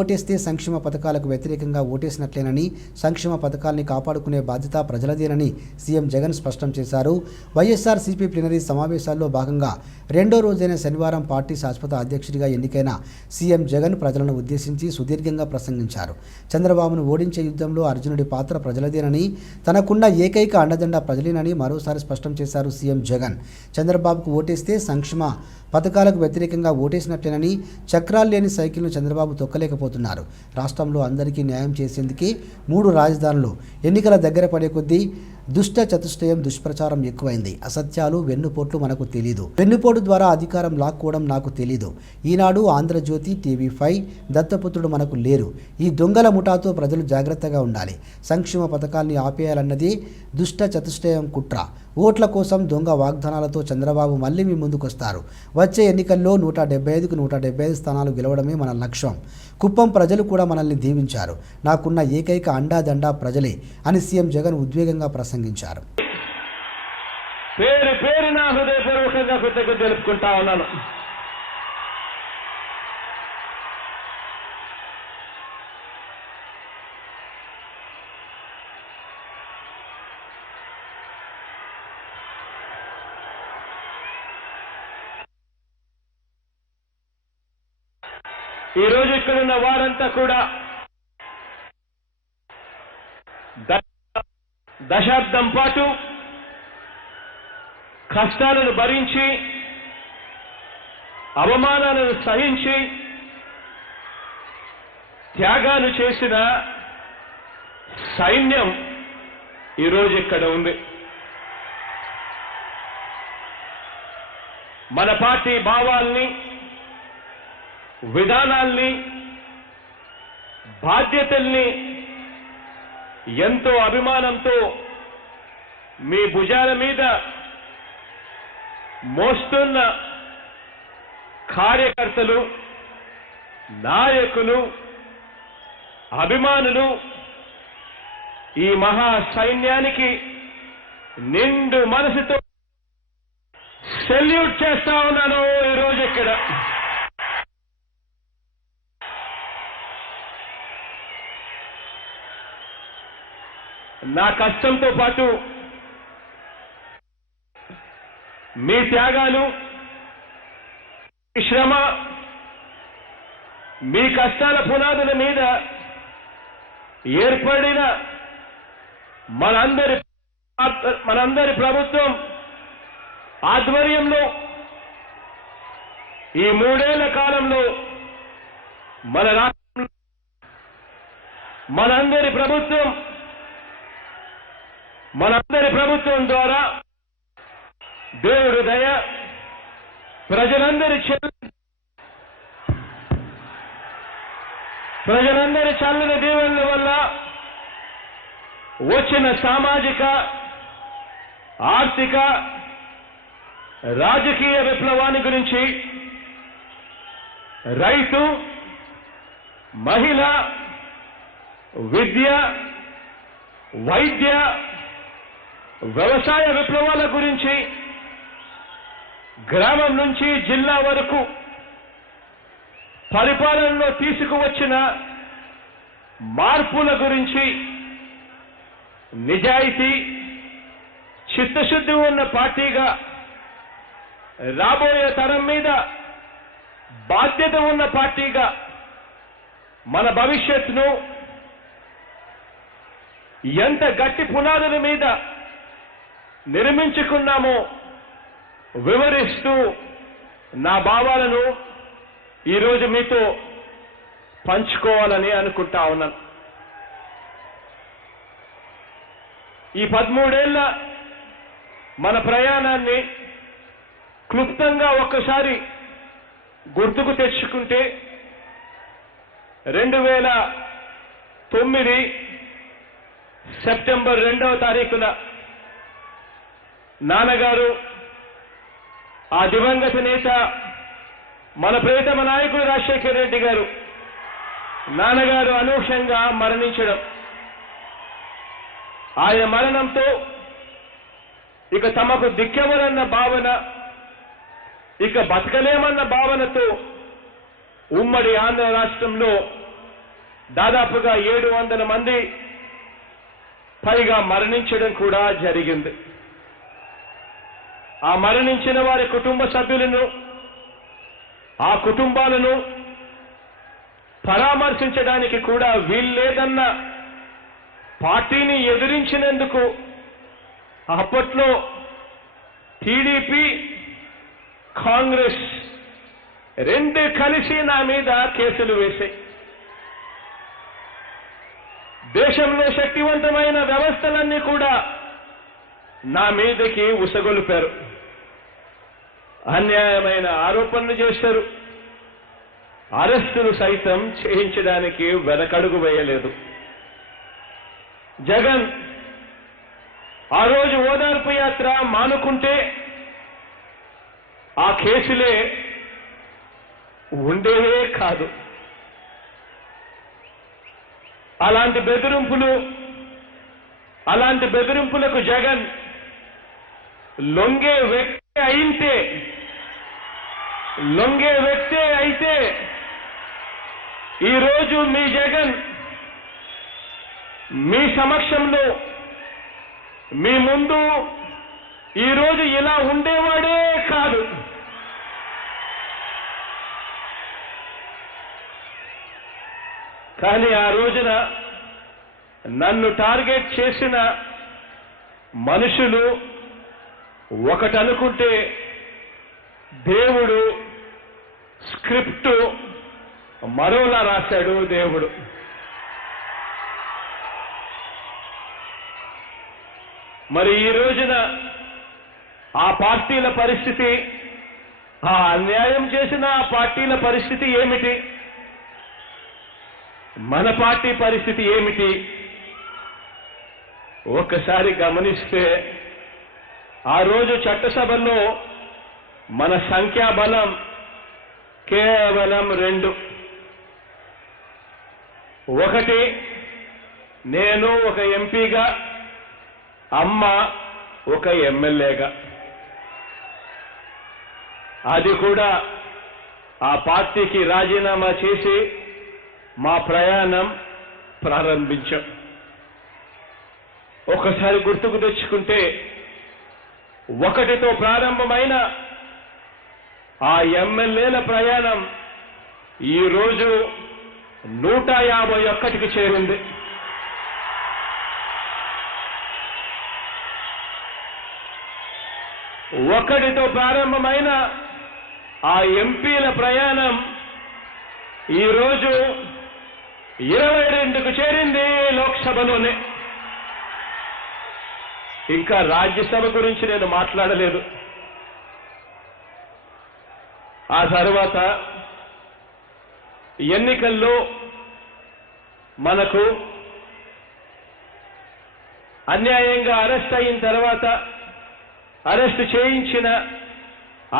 ఓటేస్తే సంక్షేమ పథకాలకు వ్యతిరేకంగా ఓటేసినట్లేనని, సంక్షేమ పథకాల్ని కాపాడుకునే బాధ్యత ప్రజలదేనని సీఎం జగన్ స్పష్టం చేశారు. వైఎస్ఆర్సీపీ ప్లీనరీ సమావేశాల్లో భాగంగా రెండో రోజైన శనివారం పార్టీ శాశ్వత అధ్యక్షుడిగా ఎన్నికైన సీఎం జగన్ ప్రజలను ఉద్దేశించి సుదీర్ఘంగా ప్రసంగించారు. చంద్రబాబును ఓడించే యుద్ధంలో అర్జునుడి పాత్ర ప్రజలదేనని, తనకున్న ఏకైక అండదండ ప్రజలేనని మరోసారి స్పష్టం చేశారు సీఎం జగన్. చంద్రబాబుకు ఓటేస్తే సంక్షేమ పథకాలకు వ్యతిరేకంగా ఓటేసినట్లేనని, చక్రాలు లేని సైకిల్ను చంద్రబాబు తొక్కలేకపోతున్నారు. రాష్ట్రంలో అందరికీ న్యాయం చేసేందుకే 3 రాజధానులు. ఎన్నికల దగ్గర పడే కొద్దీ దుష్ట చతుష్టయం దుష్ప్రచారం ఎక్కువైంది. అసత్యాలు, వెన్నుపోట్లు మనకు తెలీదు. వెన్నుపోటు ద్వారా అధికారం లాక్కోవడం నాకు తెలీదు. ఈనాడు, ఆంధ్రజ్యోతి, టీవీ5, దత్తపుత్రుడు మనకు లేరు. ఈ దొంగల ముఠాతో ప్రజలు జాగ్రత్తగా ఉండాలి. సంక్షేమ పథకాల్ని ఆపేయాలన్నది దుష్ట చతుష్టయం కుట్ర. ఓట్ల కోసం దొంగ వాగ్దానాలతో చంద్రబాబు మళ్ళీ మీ ముందుకొస్తారు. వచ్చే ఎన్నికల్లో 175కు 175 స్థానాలు గెలవడమే మన లక్ష్యం. కుప్పం ప్రజలు కూడా మనల్ని దీవించారు. నాకున్న ఏకైక అండాదండా ప్రజలే అని సీఎం జగన్ ఉద్వేగంగా ప్రసంగించారు. పేరు పేరున హృదయపూర్వకంగా కృతజ్ఞతలు తెలుపుకుంటా ఉన్నాను. ఈరోజు ఇక్కడున్న వారంతా కూడా దశాబ్దం పాటు కష్టాలను భరించి, అవమానాలను సహించి, త్యాగాలు చేసిన సైన్యం ఈరోజు ఇక్కడ ఉంది. మన పార్టీ భావాల్ని, విధానాల్ని, బాధ్యతల్ని ఎంతో అభిమానంతో మీ భుజాల మీద మోస్తున్న కార్యకర్తలు, నాయకులు, అభిమానులు, ఈ మహా సైన్యానికి నిండు మనసుతో సెల్యూట్ చేస్తా ఉన్నాను ఈరోజు ఇక్కడ. నా కష్టంతో పాటు మీ త్యాగాలు, మీ శ్రమ, మీ కష్టాల పునాదుల మీద ఏర్పడిన మనందరి ప్రభుత్వం ఆధ్వర్యంలో ఈ 3 ఏళ్ల కాలంలో మన రాష్ట్రంలో మనందరి ప్రభుత్వం ద్వారా దేవుడి దయ, ప్రజలందరి చల్లని దీవెనల వల్ల వచ్చిన సామాజిక, ఆర్థిక, రాజకీయ విప్లవాన్ని గురించి రైతు, మహిళ, విద్య, వైద్య, వ్యవసాయ విప్లవాల గురించి, గ్రామం నుంచి జిల్లా వరకు పరిపాలనలో తీసుకువచ్చిన మార్పుల గురించి, నిజాయితీ, చిత్తశుద్ధి ఉన్న పార్టీగా రాబోయే తరం మీద బాధ్యత ఉన్న పార్టీగా మన భవిష్యత్తును ఎంత గట్టి పునాదుల మీద నిర్మించుకున్నామో వివరిస్తూ నా భావాలను ఈరోజు మీతో పంచుకోవాలని అనుకుంటా ఉన్నాను. ఈ 13 ఏళ్ల మన ప్రయాణాన్ని క్లుప్తంగా ఒక్కసారి గుర్తుకు తెచ్చుకుంటే 2009 సెప్టెంబర్ 2వ తారీఖున నాన్నగారు, ఆ దివంగత నేత మన ప్రియతమ నాయకుడు రాజశేఖర రెడ్డి గారు, నాన్నగారు అనూహ్యంగా మరణించడం, ఆయన మరణంతో ఇక తమకు దిక్కెవరన్న భావన, ఇక బతకలేమన్న భావనతో ఉమ్మడి ఆంధ్ర రాష్ట్రంలో దాదాపుగా 700 మంది పైగా మరణించడం కూడా జరిగింది. ఆ మరణించిన వారి కుటుంబ సభ్యులను, ఆ కుటుంబాలను పరామర్శించడానికి కూడా వీల్లేదన్న పార్టీని ఎదిరించినందుకు అప్పట్లో టీడీపీ, కాంగ్రెస్ రెండు కలిసి నా మీద కేసులు వేశాయి. దేశంలో శక్తివంతమైన వ్యవస్థలన్నీ కూడా నా మీదకి ఉసగొలిపారు. అన్యాయమైన ఆరోపణలు చేశారు. అరెస్టులు సైతం చేయించడానికి వెనకడుగు వేయలేదు. జగన్ ఆ రోజు ఓదార్పు యాత్ర మానుకుంటే ఆ కేసులే ఉండేవే కాదు. అలాంటి బెదిరింపులకు జగన్ లొంగే వ్యక్తి అయితే ఈరోజు మీ జగన్ మీ సమక్షంలో మీ ముందు ఈరోజు ఇలా ఉండేవాడే కాదు. కానీ ఆ రోజున నన్ను టార్గెట్ చేసిన మనుషులు ఒకటనుకుంటే దేవుడు స్క్రిప్టు మరోలా రాశాడు దేవుడు. మరి ఈ రోజున ఆ పార్టీల పరిస్థితి, ఆ అన్యాయం చేసిన ఆ పార్టీల పరిస్థితి ఏమిటి? మన పార్టీ పరిస్థితి ఏమిటి? ఒక్కసారి గమనిస్తే ఆ రోజు చట్టసభలో మన సంఖ్యాబలం కేవలం 2. ఒకటి నేను ఒక ఎంపీగా, అమ్మ ఒక ఎమ్మెల్యేగా. అది కూడా ఆ పార్టీకి రాజీనామా చేసి మా ప్రయాణం ప్రారంభించాం. ఒకసారి గుర్తుకు తెచ్చుకుంటే 1తో ప్రారంభమైన ఆ ఎమ్మెల్యేల ప్రయాణం ఈరోజు 151కి చేరింది. ఒకటితో ప్రారంభమైన ఆ ఎంపీల ప్రయాణం ఈరోజు 22కు చేరింది లోక్సభలోనే. ఇంకా రాజ్యసభ గురించి నేను మాట్లాడలేదు. ఆ తర్వాత ఎన్నికల్లో మనకు అన్యాయంగా అరెస్ట్ అయిన తర్వాత అరెస్ట్ చేయించిన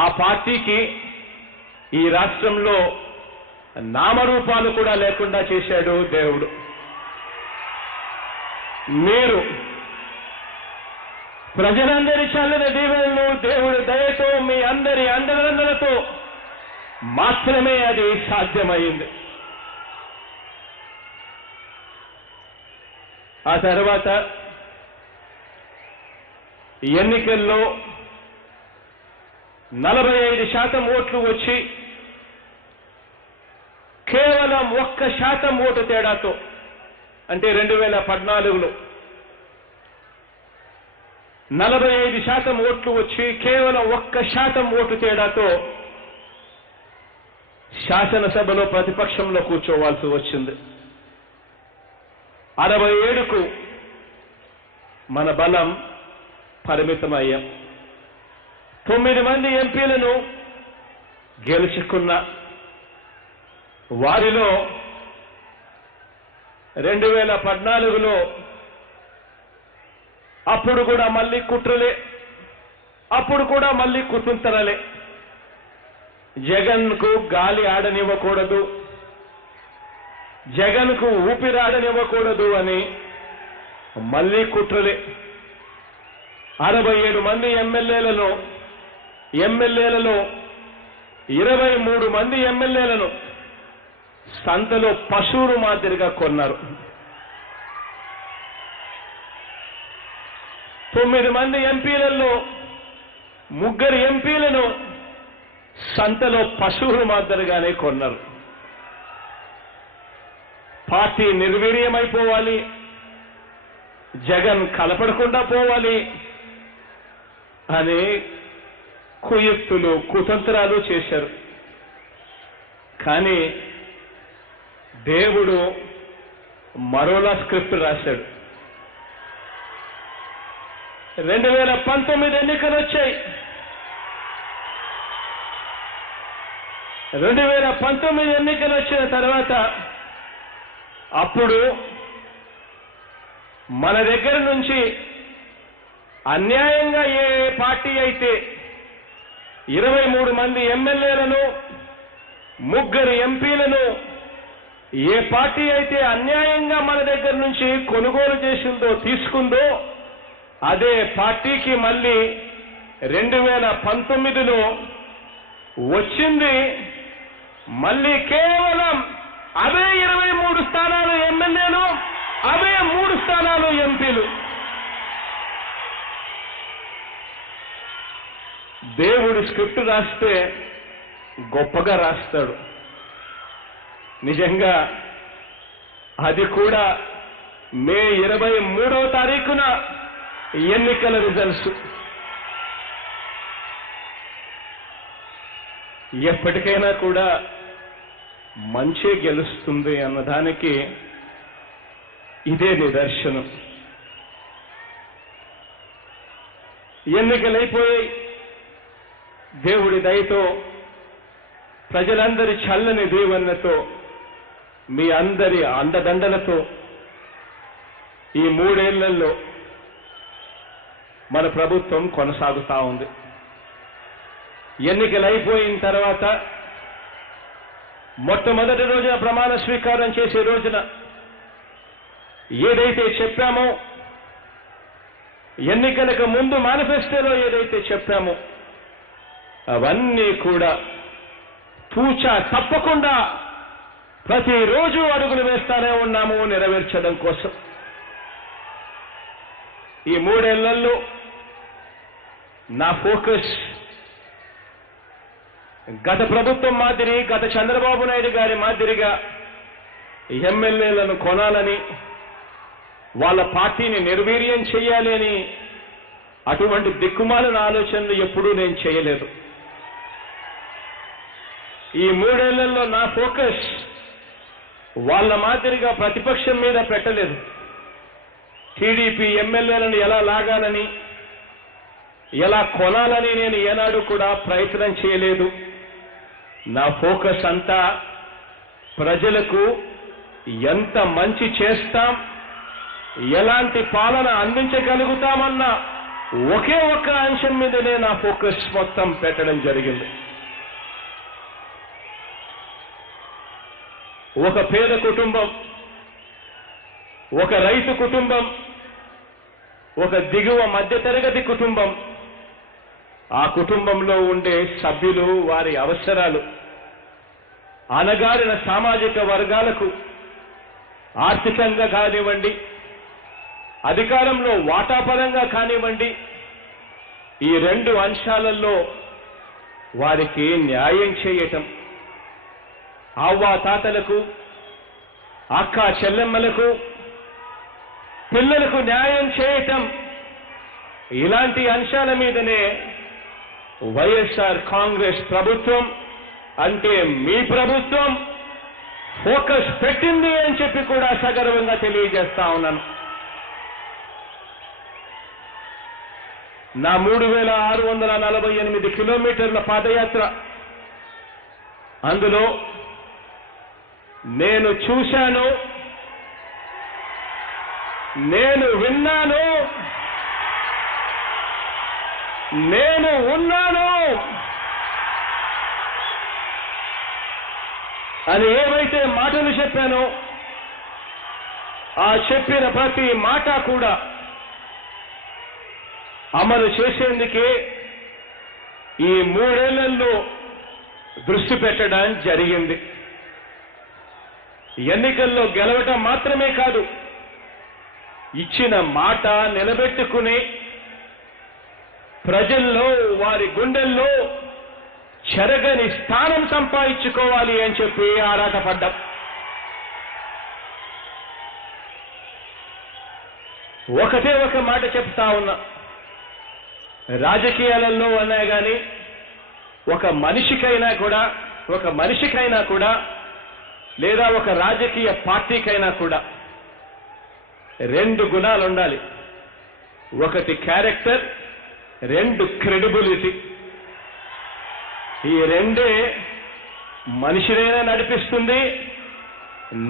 ఆ పార్టీకి ఈ రాష్ట్రంలో నామరూపాలు కూడా లేకుండా చేశాడు దేవుడు. మీరు ప్రజలందరి చల్లని దీవెనలు, దేవుడి దయతో, మీ అందరి అండదండలతో మాత్రమే అది సాధ్యమైంది. ఆ తర్వాత ఎన్నికల్లో 45% ఓట్లు వచ్చి కేవలం 1% ఓటు తేడాతో, అంటే 2014లో 45% ఓట్లు వచ్చి కేవలం 1% ఓటు తేడాతో శాసనసభలో ప్రతిపక్షంలో కూర్చోవాల్సి వచ్చింది. 67కు మన బలం పరిమితమయ్యాం. 9 మంది ఎంపీలను గెలుచుకున్న వారిలో 2014లో అప్పుడు కూడా మళ్ళీ కుట్రలే, అప్పుడు కూడా మళ్ళీ కుటుంతరలే. జగన్కు గాలి ఆడనివ్వకూడదు, జగన్కు ఊపిరాడనివ్వకూడదు అని మళ్ళీ కుట్రలే. 67 మంది ఎమ్మెల్యేలలో 23 మంది ఎమ్మెల్యేలను సంతలో పశువులు మాదిరిగా కొన్నారు. 9 మంది ఎంపీలలో 3 ఎంపీలను సంతలో పశువులు మాదిరిగానే కొన్నారు. పార్టీ నిర్వీర్యమైపోవాలి, జగన్ కలపడకుండా పోవాలి అనే కుయుక్తులు కుతంత్రాలు చేశారు. కానీ దేవుడు మరోలా స్క్రిప్ట్ రాశాడు. 2019 ఎన్నికలు వచ్చాయి. 2019 ఎన్నికలు వచ్చిన తర్వాత అప్పుడు మన దగ్గర నుంచి అన్యాయంగా ఏ పార్టీ అయితే 23 మంది ఎమ్మెల్యేలను 3 ఎంపీలను ఏ పార్టీ అయితే అన్యాయంగా మన దగ్గర నుంచి కొనుగోలు చేసిందో తీసుకుందో అదే పార్టీకి మళ్ళీ 2019లో వచ్చింది మళ్ళీ కేవలం అవే 23 స్థానాలు ఎమ్మెల్యేలు, అవే 3 స్థానాలు ఎంపీలు. దేవుడు స్క్రిప్ట్ రాస్తే గొప్పగా రాస్తాడు. నిజంగా అది కూడా మే 23వ తారీఖున ఎన్నికల రిజల్ట్స్. ఎప్పటికైనా కూడా మంచే గెలుస్తుంది అన్నదానికి ఇదే నిదర్శనం. ఎన్నికలైపోయి దేవుడి దయతో ప్రజలందరి చల్లని దీవెనలతో మీ అందరి అండదండలతో ఈ 3 ఏళ్లలో మన ప్రభుత్వం కొనసాగుతా ఉంది. ఎన్నికలైపోయిన తర్వాత మొట్టమొదటి రోజున ప్రమాణ స్వీకారం చేసే రోజున ఏదైతే చెప్పామో, ఎన్నికలకు ముందు మేనిఫెస్టోలో ఏదైతే చెప్పామో అవన్నీ కూడా తూచా తప్పకుండా ప్రతిరోజు అడుగులు వేస్తానే ఉన్నాము నెరవేర్చడం కోసం. ఈ 3 ఏళ్లలో నా ఫోకస్ గత ప్రభుత్వం మాదిరి, గత చంద్రబాబు నాయుడు గారి మాదిరిగా ఎమ్మెల్యేలను కొనాలని, వాళ్ళ పార్టీని నిర్వీర్యం చేయాలి అని అటువంటి దిక్కుమాలిన ఆలోచనలు ఎప్పుడూ నేను చేయలేదు. ఈ 3 ఏళ్లలో నా ఫోకస్ వాళ్ళ మాదిరిగా ప్రతిపక్షం మీద పెట్టలేదు. టీడీపీ ఎమ్మెల్యేలను ఎలా లాగాలని, ఎలా కొనాలని నేను ఏనాడు కూడా ప్రయత్నం చేయలేదు. నా ఫోకస్ అంతా ప్రజలకు ఎంత మంచి చేస్తాం, ఎలాంటి పాలన అందించగలుగుతామన్న ఒకే ఒక్క అంశం మీదనే నా ఫోకస్ మొత్తం పెట్టడం జరిగింది. ఒక పేద కుటుంబం, ఒక రైతు కుటుంబం, ఒక దిగువ మధ్యతరగతి కుటుంబం, ఆ కుటుంబంలో ఉండే సభ్యులు, వారి అవసరాలు, అణగారిన సామాజిక వర్గాలకు ఆర్థికంగా కానివ్వండి, అధికారంలో వాటాపరంగా కానివ్వండి, ఈ 2 అంశాలలో వారికి న్యాయం చేయటం, అవ్వా తాతలకు, అక్క చెల్లెమ్మలకు, పిల్లలకు న్యాయం చేయటం, ఇలాంటి అంశాల మీదనే వైఎస్ఆర్ కాంగ్రెస్ ప్రభుత్వం అంటే మీ ప్రభుత్వం ఫోకస్ పెట్టింది అని చెప్పి కూడా సగర్వంగా తెలియజేస్తా ఉన్నాను. నా 3648 కిలోమీటర్ల పాదయాత్ర, అందులో నేను చూశాను, నేను విన్నాను, నేను ఉన్నాను అని ఏవైతే మాటలు చెప్పానో ఆ చెప్పిన ప్రతి మాట కూడా అమలు చేసేందుకే ఈ 3 ఏళ్లలో దృష్టి పెట్టడం జరిగింది. ఎన్నికల్లో గెలవటం మాత్రమే కాదు, ఇచ్చిన మాట నిలబెట్టుకుని ప్రజల్లో, వారి గుండెల్లో చెరగని స్థానం సంపాదించుకోవాలి అని చెప్పి ఆరాటపడ్డాం. ఒకటే ఒక మాట చెప్తా ఉన్నా, రాజకీయాలలో అన్నా కానీ ఒక మనిషికైనా కూడా లేదా ఒక రాజకీయ పార్టీకైనా కూడా 2 గుణాలు ఉండాలి. ఒకటి క్యారెక్టర్, 2 క్రెడిబిలిటీ. ఈ 2 మనిషినైనా నడిపిస్తుంది,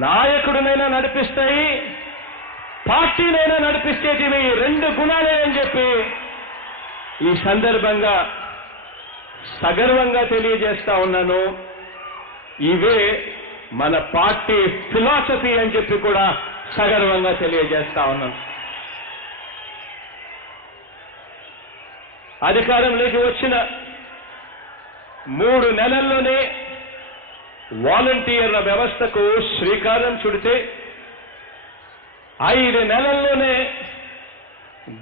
నాయకుడినైనా నడిపిస్తాయి, పార్టీనైనా నడిపిస్తేటివి 2 గుణాలే అని చెప్పి ఈ సందర్భంగా సగర్వంగా తెలియజేస్తా ఉన్నాను. ఇవే మన పార్టీ ఫిలాసఫీ అని చెప్పి కూడా సగర్వంగా తెలియజేస్తా ఉన్నాను. అధికారంలోకి వచ్చిన 3 నెలల్లోనే వాలంటీర్ల వ్యవస్థకు శ్రీకారం చుడితే 5 నెలల్లోనే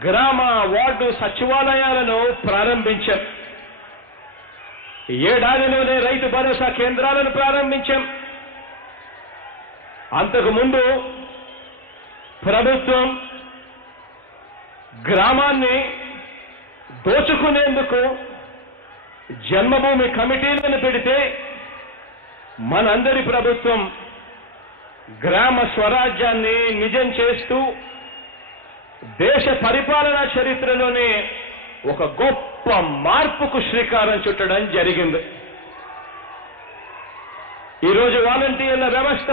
గ్రామ, వార్డు సచివాలయాలను ప్రారంభించాం. 7 ఏడాదిలోనే రైతు భరోసా కేంద్రాలను ప్రారంభించాం. అంతకుముందు ప్రభుత్వం గ్రామాన్ని దోచుకునేందుకు జన్మభూమి కమిటీలను పెడితే మనందరి ప్రభుత్వం గ్రామ స్వరాజ్యాన్ని నిజం చేస్తూ దేశ పరిపాలనా చరిత్రలోనే ఒక గొప్ప మార్పుకు శ్రీకారం చుట్టడం జరిగింది. ఈరోజు వాలంటీర్ల వ్యవస్థ,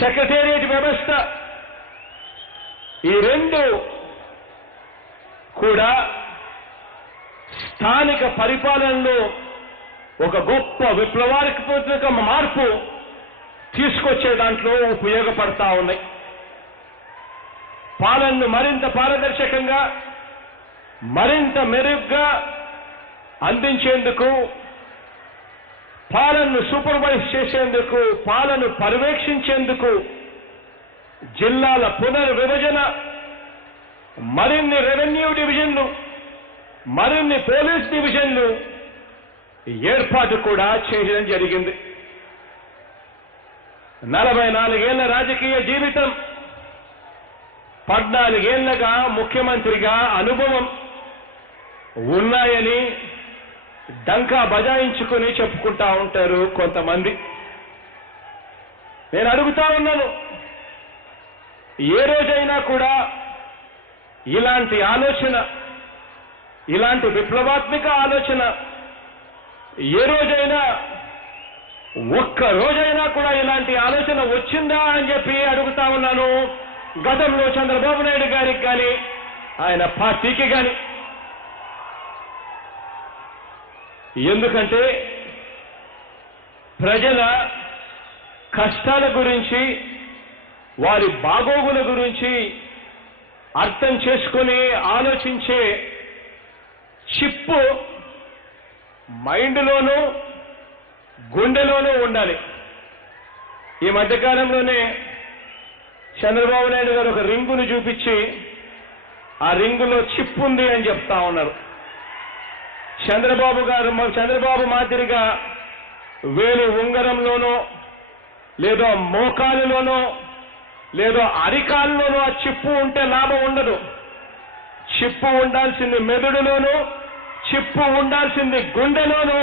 సెక్రటేరియట్ వ్యవస్థ, ఈ 2 కూడా స్థానిక పరిపాలనలో ఒక గొప్ప విప్లవాత్మక మార్పు తీసుకొచ్చే దాంట్లో ఉపయోగపడతా ఉన్నాయి. పాలనను మరింత పారదర్శకంగా, మరింత మెరుగ్గా అందించేందుకు, పాలనను సూపర్వైజ్ చేసేందుకు, పాలనను పర్యవేక్షించేందుకు జిల్లాల పునర్విభజన, మరిన్ని రెవెన్యూ డివిజన్లు, మరిన్ని పోలీస్ డివిజన్లు ఏర్పాటు కూడా చేయడం జరిగింది. 44 ఏళ్ల రాజకీయ జీవితం, 14 ఏళ్లగా ముఖ్యమంత్రిగా అనుభవం ఉన్నాయని డంకా బజాయించుకుని చెప్పుకుంటా ఉంటారు కొంతమంది. నేను అడుగుతా ఉన్నాను, ఏ రోజైనా కూడా ఇలాంటి ఆలోచన, ఇలాంటి విప్లవాత్మక ఆలోచన ఏ రోజైనా, ఒక్క రోజైనా కూడా ఇలాంటి ఆలోచన వచ్చిందా అని చెప్పి అడుగుతా ఉన్నాను. గతంలో చంద్రబాబు నాయుడు గారికి కానీ, ఆయన పార్టీకి కానీ. ఎందుకంటే ప్రజల కష్టాల గురించి, వారి బాగోగుల గురించి అర్థం చేసుకుని ఆలోచించే చిప్పు మైండ్లోనూ గుండెలోనూ ఉండాలి. ఈ మధ్యకాలంలోనే చంద్రబాబు నాయుడు గారు ఒక రింగును చూపించి ఆ రింగులో చిప్ ఉంది అని చెప్తా ఉన్నారు. చంద్రబాబు మాదిరిగా వేలు ఉంగరంలోనో, లేదో మోకాలులోనో, లేదో అరికాల్లోనో ఆ చిప్పు ఉంటే లాభం ఉండదు. చిప్పు ఉండాల్సింది మెదడులోనూ, చిప్పు ఉండాల్సింది గుండెలోనూ.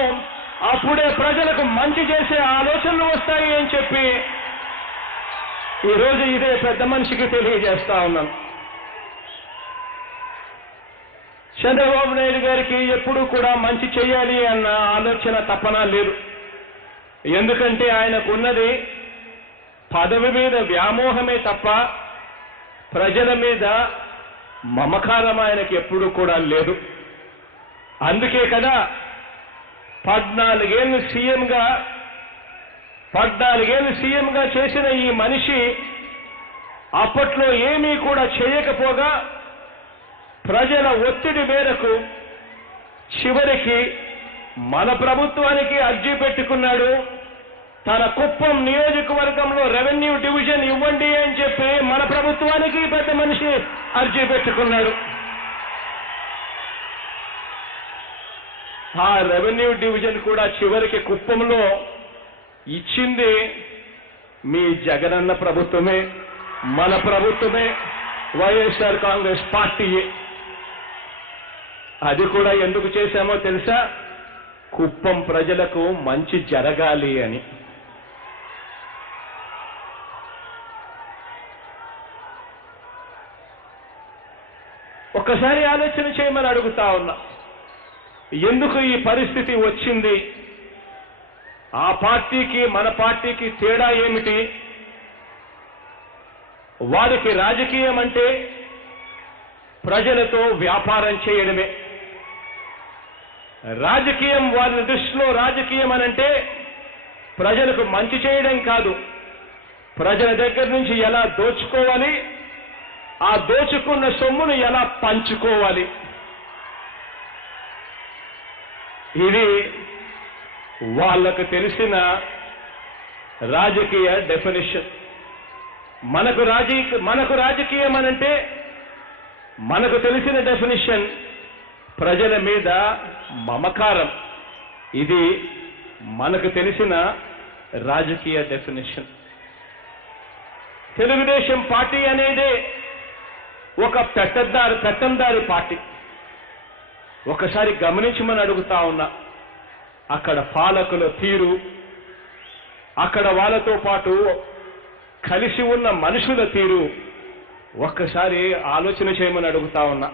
అప్పుడే ప్రజలకు మంచి చేసే ఆలోచనలు వస్తాయి అని చెప్పి ఈరోజు ఇదే పెద్ద మనిషికి తెలియజేస్తా ఉన్నాను. చంద్రబాబు నాయుడు గారికి ఎప్పుడూ కూడా మంచి చేయాలి అన్న ఆలోచన తపన లేదు. ఎందుకంటే ఆయనకు ఉన్నది పదవి మీద వ్యామోహమే తప్ప ప్రజల మీద మమకారం ఆయనకి ఎప్పుడూ కూడా లేదు. అందుకే కదా 14 ఏళ్ళు సీఎంగా చేసిన ఈ మనిషి అప్పట్లో ఏమీ కూడా చేయకపోగా ప్రజల ఒత్తిడి మేరకు చివరికి మన ప్రభుత్వానికి అర్జీ పెట్టుకున్నాడు. తన కుప్పం నియోజకవర్గంలో రెవెన్యూ డివిజన్ ఇవ్వండి అని చెప్పి మన ప్రభుత్వానికి పెద్ద మనిషి అర్జీ పెట్టుకున్నాడు. ఆ రెవెన్యూ డివిజన్ కూడా చివరికి కుప్పంలో ఇచ్చింది మీ జగనన్న ప్రభుత్వమే, మన ప్రభుత్వమే, వైఎస్ఆర్ కాంగ్రెస్ పార్టీయే. అది కూడా ఎందుకు చేశామో తెలుసా? కుప్పం ప్రజలకు మంచి జరగాలి అని. ఒక్కసారి ఆలోచన చేయమని అడుగుతా ఉన్నా, ఎందుకు ఈ పరిస్థితి వచ్చింది? ఆ పార్టీకి మన పార్టీకి తేడా ఏమిటి? వారికి రాజకీయం అంటే ప్రజలతో వ్యాపారం చేయడమే. రాజకీయం వారి దృష్టిలో రాజకీయం అనంటే ప్రజలకు మంచి చేయడం కాదు, ప్రజల దగ్గర నుంచి ఎలా దోచుకోవాలి, ఆ దోచుకున్న సొమ్మును ఎలా పంచుకోవాలి. ఇది వాళ్ళకు తెలిసిన రాజకీయ డెఫినిషన్. మనకు రాజకీయం అనంటే మనకు తెలిసిన డెఫినిషన్ ప్రజల మీద మమకారం. ఇది మనకు తెలిసిన రాజకీయ డెఫినిషన్. తెలుగుదేశం పార్టీ అనేది ఒక పెత్తందారి పార్టీ. ఒకసారి గమనించమని అడుగుతా ఉన్నా, అక్కడ పాలకుల తీరు, అక్కడ వాళ్ళతో పాటు కలిసి ఉన్న మనుషుల తీరు ఒక్కసారి ఆలోచన చేయమని అడుగుతా ఉన్నా.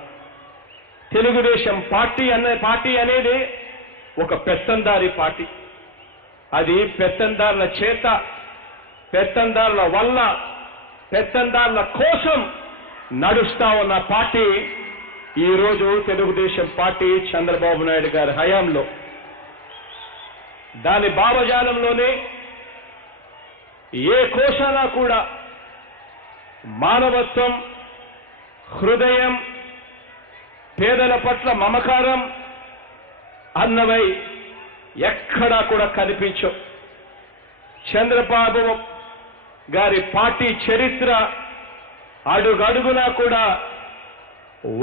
తెలుగుదేశం పార్టీ అనేది ఒక పెత్తందారి పార్టీ. అది పెత్తందారుల చేత, పెత్తందారుల వల్ల, పెత్తందారుల కోసం నడుస్తా ఉన్న పార్టీ ఈరోజు తెలుగుదేశం పార్టీ చంద్రబాబు నాయుడు గారి హయాంలో. దాని భావజాలంలోనే ఏ కోశాన కూడా మానవత్వం, హృదయం, పేదల పట్ల మమకారం అన్నవై ఎక్కడా కూడా కనిపించవు. చంద్రబాబు గారి పార్టీ చరిత్ర అడుగడుగునా కూడా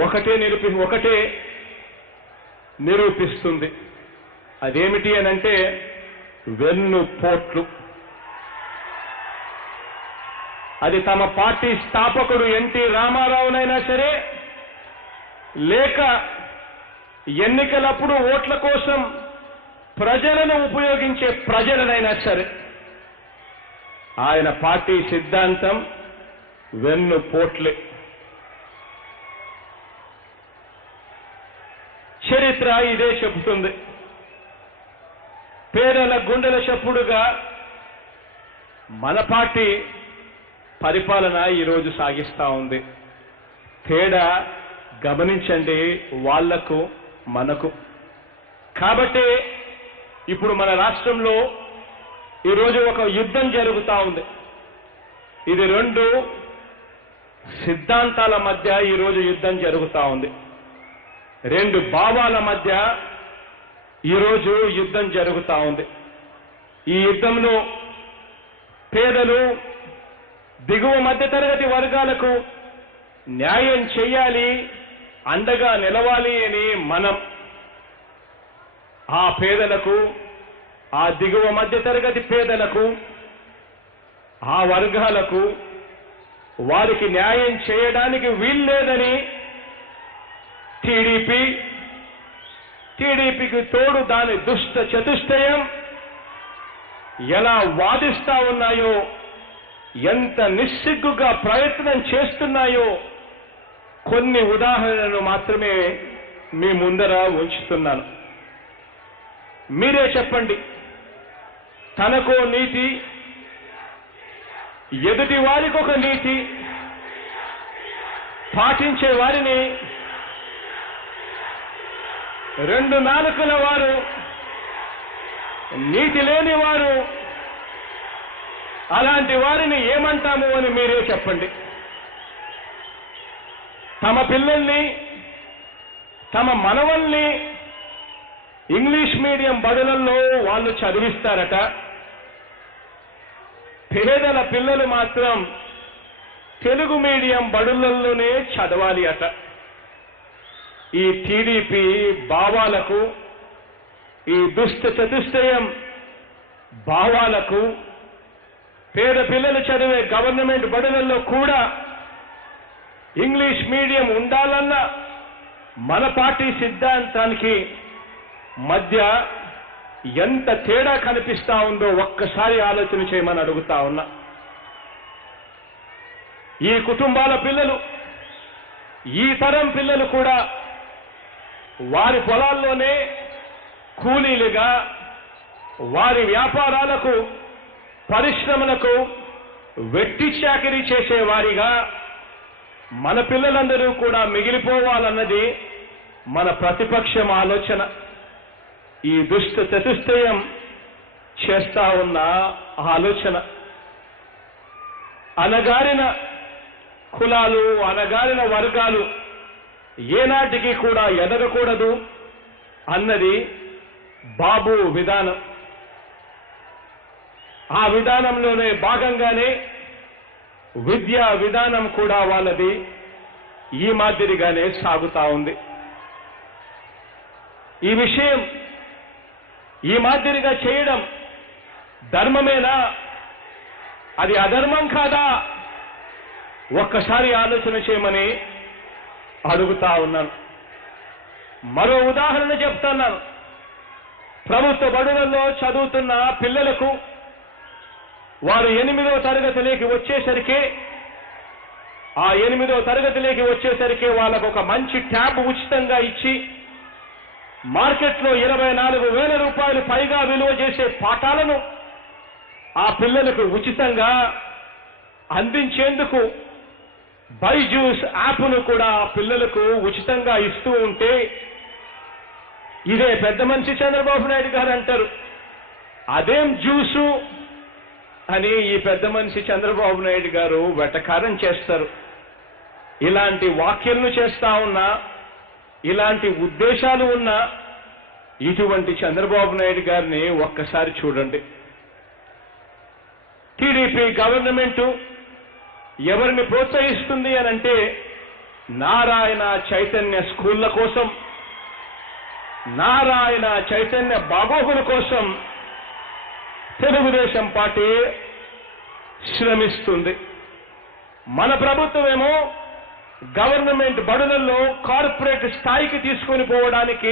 ఒకటే నిరూపిస్తుంది. అదేమిటి అనంటే వెన్నుపోట్లు. అది తమ పార్టీ స్థాపకుడు ఎన్టీ రామారావునైనా సరే, లేక ఎన్నికలప్పుడు ఓట్ల కోసం ప్రజలను ఉపయోగించే ప్రజలనైనా సరే, ఆయన పార్టీ సిద్ధాంతం వెన్నుపోట్లే. చరిత్ర ఇదే చెబుతుంది. పేదల గుండెల చప్పుడుగా మన పార్టీ పరిపాలన ఈరోజు సాగిస్తా ఉంది. తేడా గమనించండి, వాళ్లకు మనకు. కాబట్టి ఇప్పుడు మన రాష్ట్రంలో ఈరోజు ఒక యుద్ధం జరుగుతా ఉంది. ఇది రెండు సిద్ధాంతాల మధ్య ఈరోజు యుద్ధం జరుగుతా ఉంది. రెండు భావాల మధ్య ఈరోజు యుద్ధం జరుగుతా ఉంది. ఈ యుద్ధంలో పేదలు, దిగువ మధ్యతరగతి వర్గాలకు న్యాయం చేయాలి, అండగా నిలవాలి అని మనం ఆ పేదలకు, ఆ దిగువ మధ్యతరగతి పేదలకు, ఆ వర్గాలకు వారికి న్యాయం చేయడానికి వీల్లేదని టీడీపీకి తోడు దాని దుష్ట చతుష్టయం ఎలా వాదిస్తా ఉన్నాయో, ఎంత నిస్సిగ్గుగా ప్రయత్నం చేస్తున్నాయో కొన్ని ఉదాహరణలు మాత్రమే మీ ముందర ఉంచుతున్నాను. మీరే చెప్పండి. తనకో నీతి, ఎదుటి వారికి ఒక నీతి పాటించే వారిని రెండు నాలుకల వారు, నీతి లేని వారు, అలాంటి వారిని ఏమంటాము అని మీరే చెప్పండి. తమ పిల్లల్ని, తమ మనవల్ని ఇంగ్లీష్ మీడియం బడులలో వాళ్ళు చదివిస్తారట. పేదల పిల్లలు మాత్రం తెలుగు మీడియం బడులలోనే చదవాలి అట. ఈ టీడీపీ భావాలకు, ఈ దుష్ట చతుష్టయం భావాలకు పేద పిల్లలు చదివే గవర్నమెంట్ బడులలో కూడా ఇంగ్లీష్ మీడియం ఉండాలన్న మన పార్టీ సిద్ధాంతానికి మధ్య ఎంత తేడా కనిపిస్తా ఉందో ఒక్కసారి ఆలోచన చేయమని అడుగుతా ఉన్నా. ఈ కుటుంబాల పిల్లలు, ఈ తరం పిల్లలు కూడా వారి పొలాల్లోనే కూలీలుగా, వారి వ్యాపారాలకు, పరిశ్రమలకు వెట్టి చాకిరీ చేసేవారిగా మన పిల్లలందరూ కూడా మిగిలిపోవాలన్నది మన ప్రతిపక్షం ఆలోచన. ఈ దుష్ట చతుష్టయం చేస్తా ఉన్న ఆలోచన. అనగారిన కులాలు, అనగారిన వర్గాలు ఏనాటికి కూడా ఎదగకూడదు అన్నది బాబు విధానం. ఆ విధానంలోనే భాగంగానే విద్యా విధానం కూడా వాళ్ళది ఈ మాదిరిగానే సాగుతా ఉంది. ఈ విషయం ఈ మాదిరిగా చేయడం ధర్మమేనా, అది అధర్మం కాదా, ఒక్కసారి ఆలోచన చేయమని అడుగుతా ఉన్నాను. మరో ఉదాహరణ చెప్తున్నాను. ప్రభుత్వ బడులలో చదువుతున్న పిల్లలకు వారు 8వ తరగతిలోకి వచ్చేసరికి, ఆ 8వ తరగతిలోకి వచ్చేసరికి వాళ్ళకు ఒక మంచి ట్యాబ్ ఉచితంగా ఇచ్చి మార్కెట్లో 24,000 రూపాయలు పైగా విలువ చేసే పాఠాలను ఆ పిల్లలకు ఉచితంగా అందించేందుకు బైజూస్ యాప్ను కూడా ఆ పిల్లలకు ఉచితంగా ఇస్తూ ఉంటే, ఇదే పెద్ద మనిషి చంద్రబాబు నాయుడు గారు అంటారు అదేం జ్యూసు అని ఈ పెద్ద మనిషి చంద్రబాబు నాయుడు గారు వెటకారం చేస్తారు. ఇలాంటి వ్యాఖ్యలను చేస్తా ఉన్నా, ఇలాంటి ఉద్దేశాలు ఉన్న ఇటువంటి చంద్రబాబు నాయుడు గారిని ఒక్కసారి చూడండి. టీడీపీ గవర్నమెంట్ ఎవరిని ప్రోత్సహిస్తుంది అనంటే నారాయణ చైతన్య స్కూళ్ల కోసం, నారాయణ చైతన్య బాగోగుల కోసం తెలుగుదేశం పార్టీ శ్రమిస్తుంది. మన ప్రభుత్వమేమో గవర్నమెంట్ బడులలో కార్పొరేట్ స్థాయికి తీసుకొని పోవడానికి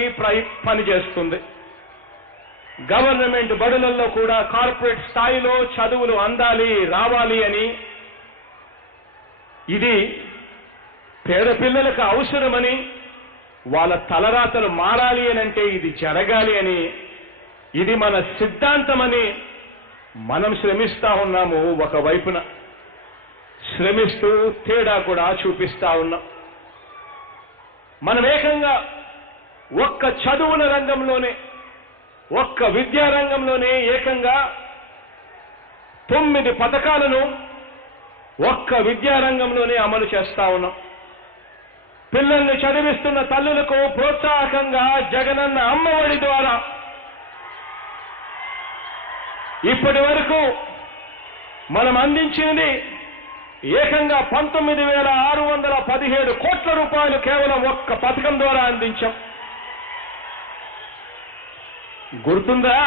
పనిచేస్తుంది. గవర్నమెంట్ బడులలో కూడా కార్పొరేట్ స్థాయిలో చదువులు అందాలి, రావాలి అని, ఇది పేద పిల్లలకు అవసరమని, వాళ్ళ తలరాతలు మారాలి అనంటే ఇది జరగాలి అని, ఇది మన సిద్ధాంతమని మనం శ్రమిస్తా ఉన్నాము. ఒకవైపున శ్రమిస్తూ తేడా కూడా చూపిస్తా ఉన్నాం. మనం ఏకంగా ఒక్క చదువుల రంగంలోనే, ఒక్క విద్యా రంగంలోనే ఏకంగా 9 పథకాలను ఒక్క విద్యారంగంలోనే అమలు చేస్తా ఉన్నాం. పిల్లల్ని చదివిస్తున్న తల్లులకు ప్రోత్సాహకంగా జగనన్న అమ్మఒడి ద్వారా ఇప్పటి వరకు మనం అందించింది ఏకంగా 19,617 కోట్ల రూపాయలు కేవలం ఒక్క పథకం ద్వారా అందించాం. గుర్తుందా?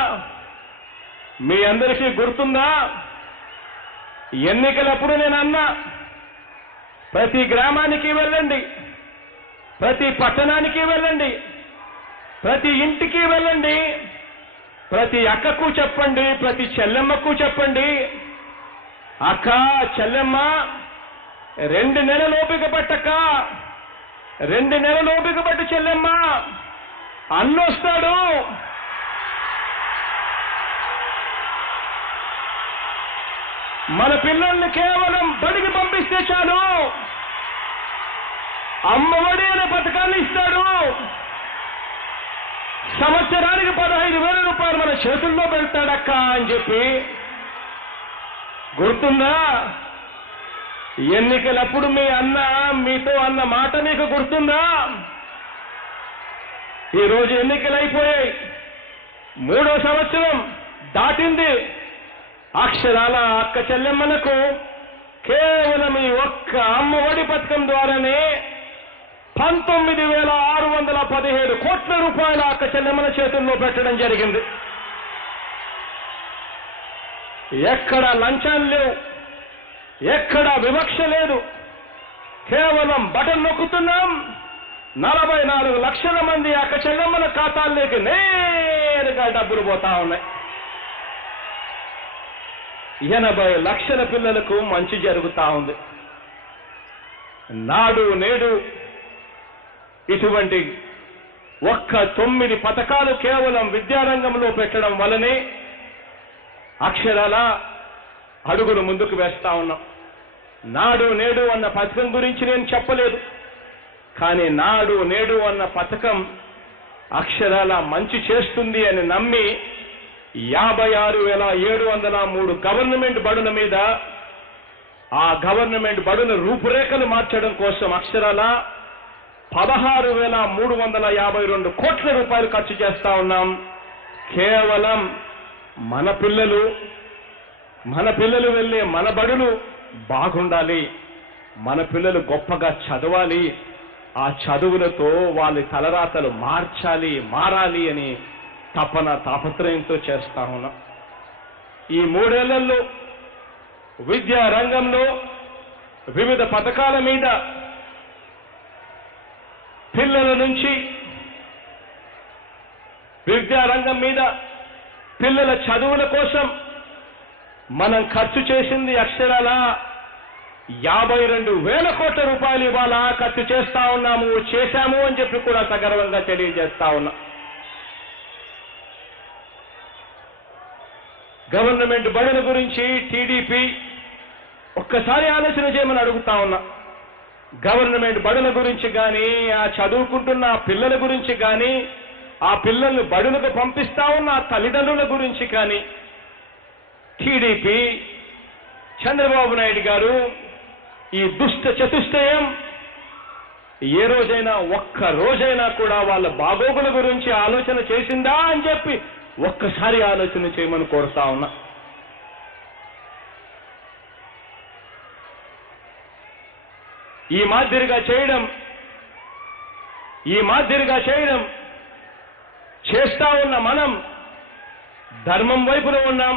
మీ అందరికీ గుర్తుందా? ఎన్నికలప్పుడు నేను అన్నా, ప్రతి గ్రామానికి వెళ్ళండి, ప్రతి పట్టణానికి వెళ్ళండి, ప్రతి ఇంటికి వెళ్ళండి, ప్రతి అక్కకు చెప్పండి, ప్రతి చెల్లెమ్మకు చెప్పండి, అక్క చెల్లెమ్మ 2 నెలలు ఓపిక పట్టక్క, 2 నెలలు ఓపిక పట్టు చెల్లెమ్మ, అన్నొస్తాడు. మన పిల్లల్ని కేవలం బడికి పంపిస్తే చాలు, అమ్మఒడి అనే పథకాన్ని ఇస్తాడు. సంవత్సరానికి 15,000 రూపాయలు మన చేతుల్లో పెడతాడక్క అని చెప్పి. గుర్తుందా? ఎన్నికలప్పుడు మీ అన్న మీతో అన్న మాట మీకు గుర్తుందా? ఈరోజు ఎన్నికలు అయిపోయాయి, 3వ సంవత్సరం దాటింది. అక్షరాల అక్క చెల్లెమ్మలకు కేవలం ఈ ఒక్క అమ్మఒడి పథకం ద్వారానే 19,617 కోట్ల రూపాయల అక్క చెల్లెమ్మల చేతుల్లో పెట్టడం జరిగింది. ఎక్కడ లంచాలు లేవు, ఎక్కడ వివక్ష లేదు. కేవలం బటన్ నొక్కుతున్నాం, 44 లక్షల మంది అక్క చెల్లెమ్మల ఖాతాల్లోకి నేరుగా డబ్బులు పోతా ఉన్నాయి. 80 లక్షల పిల్లలకు మంచి జరుగుతా ఉంది. నాడు నేడు ఇటువంటి ఒక్క 9 పథకాలు కేవలం విద్యారంగంలో పెట్టడం వల్లనే అక్షరాల అడుగులు ముందుకు వేస్తా ఉన్నాం. నాడు నేడు అన్న పథకం గురించి నేను చెప్పలేదు, కానీ నాడు నేడు అన్న పథకం అక్షరాల మంచి చేస్తుంది అని నమ్మి 56,703 గవర్నమెంట్ బడుల మీద ఆ గవర్నమెంట్ బడుల రూపురేఖలు మార్చడం కోసం అక్షరాల 16,352 కోట్ల రూపాయలు ఖర్చు చేస్తా ఉన్నాం. కేవలం మన పిల్లలు వెళ్ళే మన బడులు బాగుండాలి, మన పిల్లలు గొప్పగా చదవాలి, ఆ చదువులతో వాళ్ళ తలరాతలు మారాలి అని తాపత్రయంతో చేస్తా ఉన్నాం. ఈ 3 ఏళ్లలో విద్యా రంగంలో వివిధ పథకాల మీద పిల్లల నుంచి విద్యారంగం మీద పిల్లల చదువుల కోసం మనం ఖర్చు చేసింది అక్షరాల 52,000 కోట్ల రూపాయలు ఇవాళ ఖర్చు చేశాము అని చెప్పి కూడా సగర్వంగా తెలియజేస్తా ఉన్నా. గవర్నమెంట్ బడుల గురించి టీడీపీ ఒక్కసారి ఆలోచన చేయమని అడుగుతా ఉన్నా. గవర్నమెంట్ బడుల గురించి కానీ, ఆ చదువుకుంటున్న పిల్లల గురించి కానీ, ఆ పిల్లల్ని బడులకు పంపిస్తా ఉన్న తల్లిదండ్రుల గురించి కానీ టీడీపీ చంద్రబాబు నాయుడు గారు ఈ దుష్ట చతుష్టయం ఏ రోజైనా ఒక్క రోజైనా కూడా వాళ్ళ బాగోగుల గురించి ఆలోచన చేసిందా అని చెప్పి ఒక్కసారి ఆలోచన చేయమని కోరుతా ఉన్నా. ఈ మాదిరిగా చేయడం చేస్తా ఉన్న మనం ధర్మం వైపున ఉన్నాం,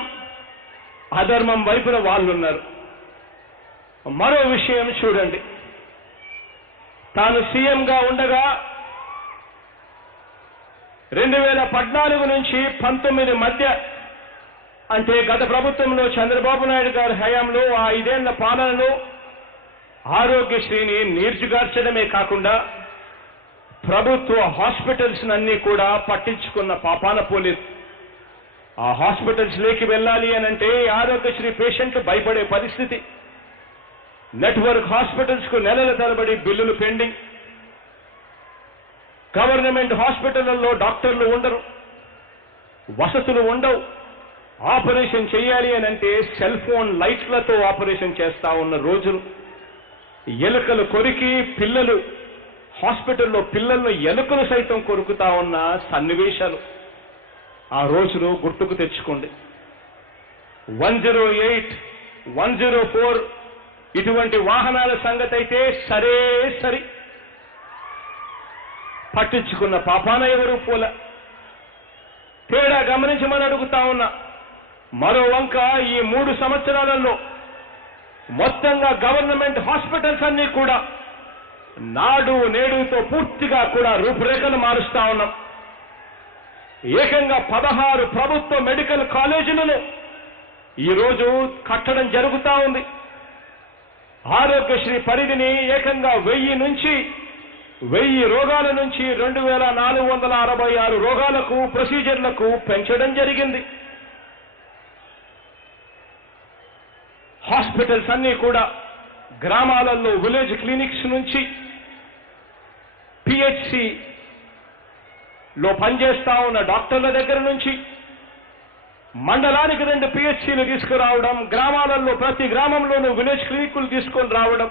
అధర్మం వైపున వాళ్ళున్నారు. మరో విషయం చూడండి, తాను సీఎంగా ఉండగా 2014 నుంచి 19 మధ్య, అంటే గత ప్రభుత్వంలో చంద్రబాబు నాయుడు గారి హయాంలో ఆ 5 ఏళ్ల పాలనలో ఆరోగ్యశ్రీని నీర్చుగార్చడమే కాకుండా ప్రభుత్వ హాస్పిటల్స్ అన్నీ కూడా పట్టించుకున్న పాపాన పోలేదు. ఆ హాస్పిటల్స్ లేకి వెళ్ళాలి అనంటే ఆరోగ్యశ్రీ పేషెంట్లు భయపడే పరిస్థితి. నెట్వర్క్ హాస్పిటల్స్ కు నెలల తరబడి బిల్లులు పెండింగ్. గవర్నమెంట్ హాస్పిటళ్లలో డాక్టర్లు ఉండరు, వసతులు ఉండవు. ఆపరేషన్ చేయాలి అనంటే సెల్ ఫోన్ లైట్లతో ఆపరేషన్ చేస్తా ఉన్న రోజులు. ఎలుకలు కొరికి హాస్పిటల్లో పిల్లలను ఎలుకలు సైతం కొరుకుతా ఉన్న సన్నివేశాలు ఆ రోజులు గుర్తుకు తెచ్చుకోండి. 108, 104 ఇటువంటి వాహనాల సంగతి అయితే సరి పట్టించుకున్న పాపాన ఎవరు పోల. తేడా గమనించమని అడుగుతా ఉన్నా. మరో వంక ఈ 3 సంవత్సరాలలో మొత్తంగా గవర్నమెంట్ హాస్పిటల్స్ అన్నీ కూడా నాడు నేడుతో పూర్తిగా కూడా రూపురేఖలు మారుస్తా ఉన్నాం. ఏకంగా 16 ప్రభుత్వ మెడికల్ కాలేజీలను ఈరోజు కట్టడం జరుగుతా ఉంది. ఆరోగ్యశ్రీ పరిధిని ఏకంగా 1000 రోగాల నుంచి 2,466 రోగాలకు, ప్రొసీజర్లకు పెంచడం జరిగింది. హాస్పిటల్స్ అన్నీ కూడా గ్రామాలలో విలేజ్ క్లినిక్స్ నుంచి పిహెచ్సిలో పనిచేస్తా ఉన్న డాక్టర్ల దగ్గర నుంచి మండలానికి 2 పిహెచ్సిలు తీసుకురావడం, గ్రామాలలో ప్రతి గ్రామంలోనూ విలేజ్ క్లినిక్లు తీసుకొని రావడం,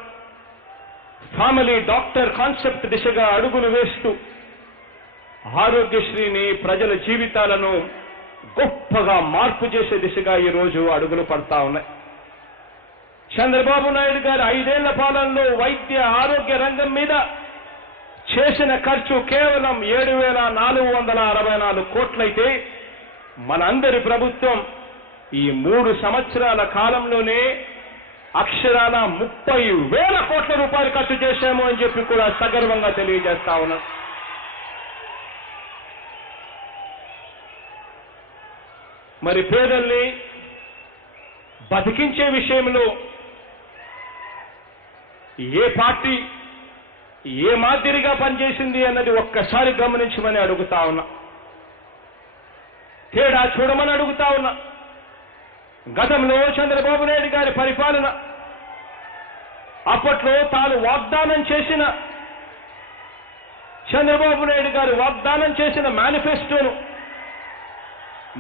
ఫ్యామిలీ డాక్టర్ కాన్సెప్ట్ దిశగా అడుగులు వేస్తూ ఆరోగ్యశ్రీని ప్రజల జీవితాలను గొప్పగా మార్పు చేసే దిశగా ఈరోజు అడుగులు పడతా ఉన్నాయి. చంద్రబాబు నాయుడు గారి 5 ఏళ్ల పాలనలో వైద్య ఆరోగ్య రంగం మీద చేసిన ఖర్చు కేవలం 7,464 కోట్లయితే మనందరి ప్రభుత్వం ఈ 3 సంవత్సరాల కాలంలోనే అక్షరాల 30,000 కోట్ల రూపాయలు ఖర్చు చేశాము అని చెప్పి కూడా సగర్వంగా తెలియజేస్తా ఉన్నాం. మరి పేదల్ని బతికించే విషయంలో ఏ పార్టీ ఏ మాదిరిగా పనిచేసింది అన్నది ఒక్కసారి గమనించమని అడుగుతా ఉన్నా. తేడా చూడమని అడుగుతా ఉన్నా. గతంలో చంద్రబాబు నాయుడు గారి పరిపాలన, అప్పట్లో తాను వాగ్దానం చేసిన చంద్రబాబు నాయుడు గారు వాగ్దానం చేసిన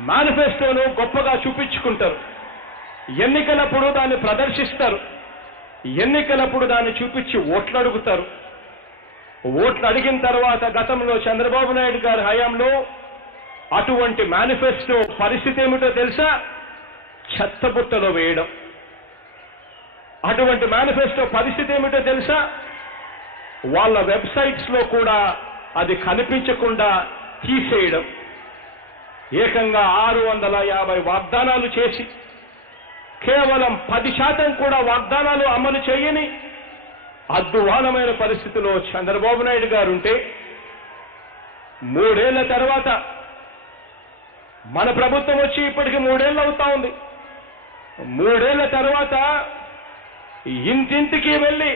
మేనిఫెస్టోను గొప్పగా చూపించుకుంటారు. ఎన్నికలప్పుడు దాన్ని ప్రదర్శిస్తారు. ఎన్నికలప్పుడు దాన్ని చూపించి ఓట్లు అడుగుతారు. ఓట్లు అడిగిన తర్వాత గతంలో చంద్రబాబు నాయుడు గారి హయాంలో అటువంటి మేనిఫెస్టో పరిస్థితి ఏమిటో తెలుసా? చెత్తబుట్టలో వేయడం. అటువంటి మేనిఫెస్టో పరిస్థితి ఏమిటో తెలుసా? వాళ్ళ వెబ్సైట్స్ లో కూడా అది కనిపించకుండా తీసేయడం. ఏకంగా 650 వాగ్దానాలు చేసి కేవలం 10% కూడా వాగ్దానాలు అమలు చేయని అద్భుతమైన పరిస్థితిలో చంద్రబాబు నాయుడు గారు ఉంటే 3 ఏళ్ల తర్వాత మన ప్రభుత్వం వచ్చి ఇప్పటికి 3 ఏళ్ళు అవుతా ఉంది. 3 ఏళ్ల తర్వాత ఇంటింటికి వెళ్ళి,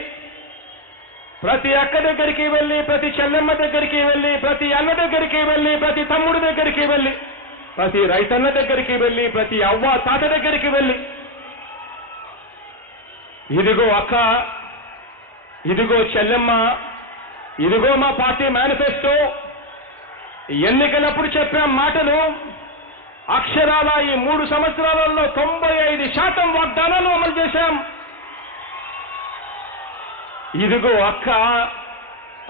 ప్రతి అక్క దగ్గరికి వెళ్ళి, ప్రతి చెల్లెమ్మ దగ్గరికి వెళ్ళి, ప్రతి అన్న దగ్గరికి వెళ్ళి, ప్రతి తమ్ముడి దగ్గరికి వెళ్ళి, ప్రతి రైతన్న దగ్గరికి వెళ్ళి, ప్రతి అవ్వ తాత దగ్గరికి వెళ్ళి, ఇదిగో అక్క, ఇదిగో చెల్లెమ్మ, ఇదిగో మా పార్టీ మేనిఫెస్టో, ఎన్నికలప్పుడు చెప్పిన మాటలు అక్షరాల ఈ 3 సంవత్సరాలలో 95% వాగ్దానాలు అమలు చేశాం. ఇదిగో అక్క,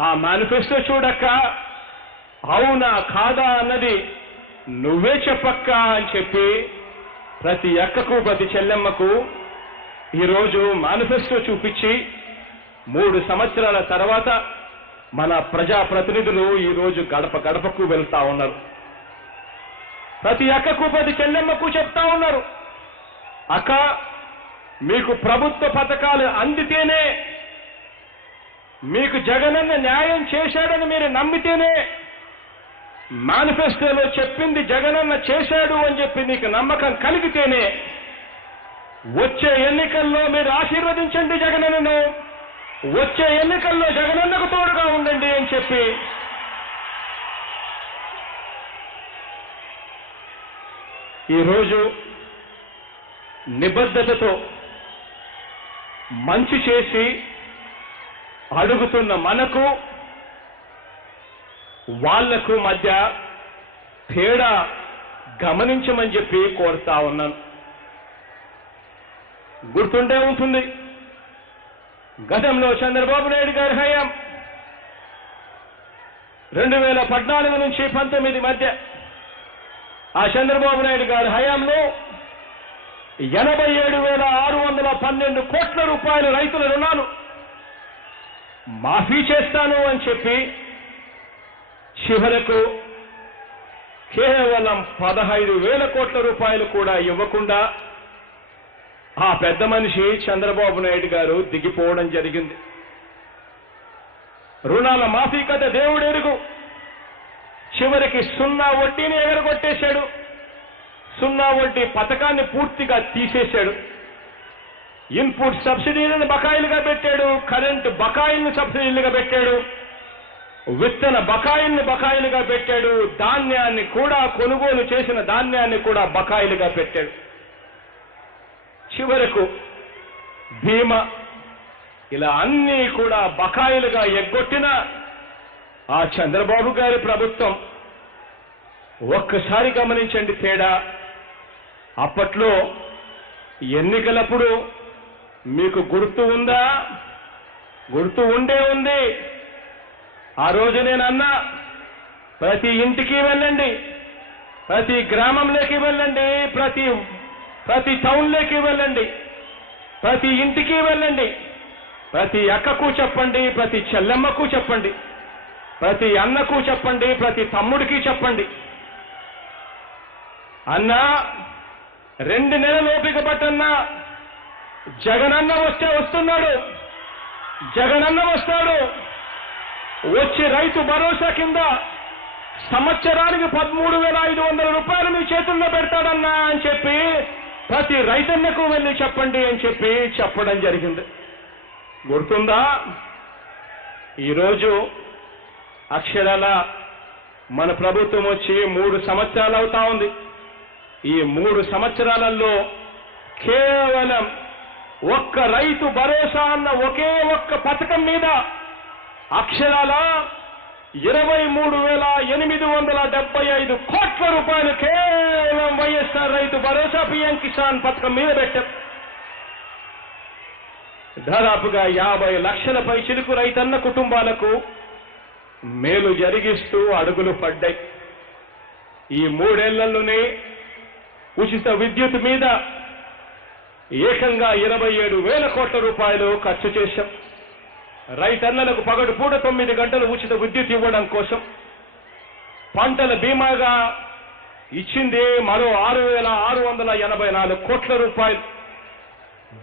ఆ మేనిఫెస్టో చూడక్క, అవునా కాదా అన్నది నువ్వే చెప్పక్క అని చెప్పి ప్రతి అక్కకు ప్రతి చెల్లెమ్మకు ఈరోజు మేనిఫెస్టో చూపించి 3 సంవత్సరాల తర్వాత మన ప్రజాప్రతినిధులు ఈరోజు గడప గడపకు వెళ్తా ఉన్నారు. ప్రతి అక్కకు ప్రతి చెల్లెమ్మకు చెప్తా ఉన్నారు, అక్క మీకు ప్రభుత్వ పథకాలు అందితేనే, మీకు జగనన్న న్యాయం చేశాడని మీరు నమ్మితేనే, మేనిఫెస్టోలో చెప్పింది జగనన్న చేశాడు అని చెప్పి నీకు నమ్మకం కలిగితేనే వచ్చే ఎన్నికల్లో మీరు ఆశీర్వదించండి జగనన్నను, వచ్చే ఎన్నికల్లో జగనన్నకు తోడుగా ఉండండి అని చెప్పి ఈరోజు నిబద్ధతతో మంచి చేసి అడుగుతున్న మనకు వాళ్లకు మధ్య తేడా గమనించమని చెప్పి కోరుతా ఉన్నాను. గుర్తుండే ఉంటుంది, గతంలో చంద్రబాబు నాయుడు గారి హయాం 2014 నుంచి 19 మధ్య ఆ చంద్రబాబు నాయుడు గారి హయాంలో 87,612 కోట్ల రూపాయల రైతుల రుణాలు మాఫీ చేస్తాను అని చెప్పి చివరకు కేవలం 15,000 కోట్ల రూపాయలు కూడా ఇవ్వకుండా ఆ పెద్ద మనిషి చంద్రబాబు నాయుడు గారు దిగిపోవడం జరిగింది. రుణాల మాఫీ కథ దేవుడెరుగు. చివరికి 0 వడ్డీని ఎగరగొట్టేశాడు. 0 వడ్డీ పథకాన్ని పూర్తిగా తీసేశాడు. ఇన్పుట్ సబ్సిడీలను బకాయిలుగా పెట్టాడు, కరెంటు బకాయిలను సబ్సిడీలుగా పెట్టాడు, విత్తన బకాయిల్ని బకాయిలుగా పెట్టాడు, ధాన్యాన్ని కూడా, కొనుగోలు చేసిన ధాన్యాన్ని కూడా బకాయిలుగా పెట్టాడు. చివరకు బీమా, ఇలా అన్నీ కూడా బకాయిలుగా ఎగ్గొట్టిన ఆ చంద్రబాబు గారి ప్రభుత్వం ఒక్కసారి గమనించండి తేడా. అప్పట్లో ఎన్నికలప్పుడు మీకు గుర్తు ఉందా? గుర్తు ఉండే ఉంది. ఆ రోజు నేను అన్నా, ప్రతి ఇంటికి వెళ్ళండి, ప్రతి గ్రామంలోకి వెళ్ళండి, ప్రతి టౌన్లోకి వెళ్ళండి, ప్రతి ఇంటికి వెళ్ళండి, ప్రతి అక్కకు చెప్పండి, ప్రతి చెల్లెమ్మకు చెప్పండి, ప్రతి అన్నకు చెప్పండి, ప్రతి తమ్ముడికి చెప్పండి, అన్నా 2 నెలలు ఓపిక పట్టన్నా, జగనన్న వస్తున్నాడు, జగనన్న వస్తాడు, వచ్చి రైతు భరోసా కింద సంవత్సరానికి 13,500 రూపాయలు మీ చేతుల్లో పెడతాడన్నా అని చెప్పి ప్రతి రైతన్నకు వెళ్ళి చెప్పండి అని చెప్పి చెప్పడం జరిగింది. గుర్తుందా? ఈరోజు అక్షరాల మన ప్రభుత్వం వచ్చి 3 సంవత్సరాలు అవుతా ఉంది. ఈ 3 సంవత్సరాలలో కేవలం ఒక్క రైతు భరోసా అన్న ఒకే ఒక్క పథకం మీద అక్షరాల 23,875 కోట్ల రూపాయలు కేవలం వైఎస్ఆర్ రైతు భరోసా పిఎం కిసాన్ పథకం మీద పెట్టాం. దాదాపుగా 50 లక్షల పైచిలుకు రైతన్న కుటుంబాలకు మేలు జరిగిస్తూ అడుగులు పడ్డాయి. ఈ 3 ఏళ్లలోనే ఉచిత విద్యుత్ మీద ఏకంగా 27,000 కోట్ల రూపాయలు ఖర్చు చేశాం. రైతన్నలకు పగటిపూట 9 గంటలు ఉచిత విద్యుత్ ఇవ్వడం కోసం పంటల బీమాగా ఇచ్చింది మరో 6,684 కోట్ల రూపాయలు.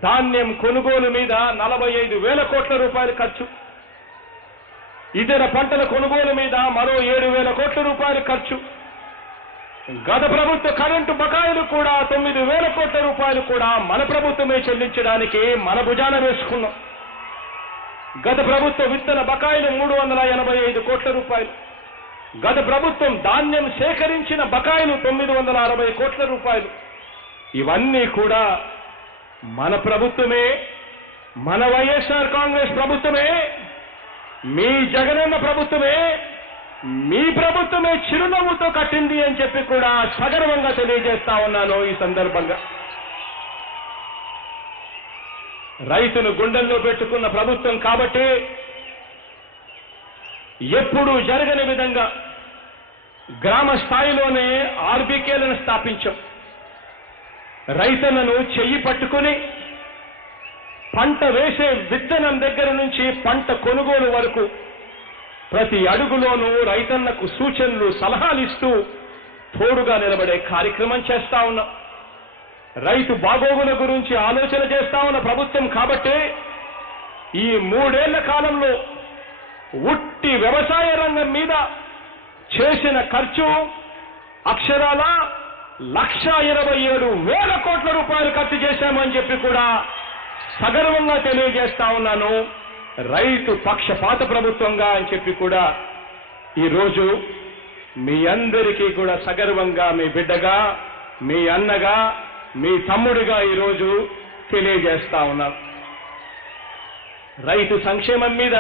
ధాన్యం కొనుగోలు మీద 45,000 కోట్ల రూపాయలు ఖర్చు. ఇతర పంటల కొనుగోలు మీద మరో 7,000 కోట్ల రూపాయలు ఖర్చు. గత ప్రభుత్వ కరెంటు బకాయిలు కూడా 9,000 కోట్ల రూపాయలు కూడా మన ప్రభుత్వమే చెల్లించడానికి మన భుజాన వేసుకున్నాం. గత ప్రభుత్వ విత్తన బకాయిలు 385 కోట్ల రూపాయలు. గత ప్రభుత్వం ధాన్యం సేకరించిన బకాయిలు 960 కోట్ల రూపాయలు. ఇవన్నీ కూడా మన ప్రభుత్వమే, మన వైఎస్ఆర్ కాంగ్రెస్ ప్రభుత్వమే, మీ జగనన్న ప్రభుత్వమే, మీ ప్రభుత్వమే చిరునవ్వుతో కట్టింది అని చెప్పి కూడా సగర్వంగా తెలియజేస్తా ఉన్నాను. ఈ సందర్భంగా రైతును గుండెల్లో పెట్టుకున్న ప్రభుత్వం కాబట్టి ఎప్పుడూ జరగని విధంగా గ్రామ స్థాయిలోనే ఆర్బీకేలను స్థాపించాం. రైతులను చెయ్యి పట్టుకుని పంట వేసే విత్తనం దగ్గర నుంచి పంట కొనుగోలు వరకు ప్రతి అడుగులోనూ రైతన్నకు సూచనలు, సలహాలు ఇస్తూ తోడుగా నిలబడే కార్యక్రమం చేస్తా ఉన్నాం. రైతు బాగోగుల గురించి ఆలోచన చేస్తా ఉన్న ప్రభుత్వం కాబట్టి ఈ 3 ఏళ్ల కాలంలో ఉట్టి వ్యవసాయ రంగం మీద చేసిన ఖర్చు అక్షరాల 1,27,000 కోట్ల రూపాయలు ఖర్చు చేశామని చెప్పి కూడా సగర్వంగా తెలియజేస్తా ఉన్నాను. రైతు పక్షపాత ప్రభుత్వంగా అని చెప్పి కూడా ఈరోజు మీ అందరికీ కూడా సగర్వంగా మీ బిడ్డగా, మీ అన్నగా, మీ తమ్ముడిగా ఈరోజు తెలియజేస్తా ఉన్నాను. రైతు సంక్షేమం మీద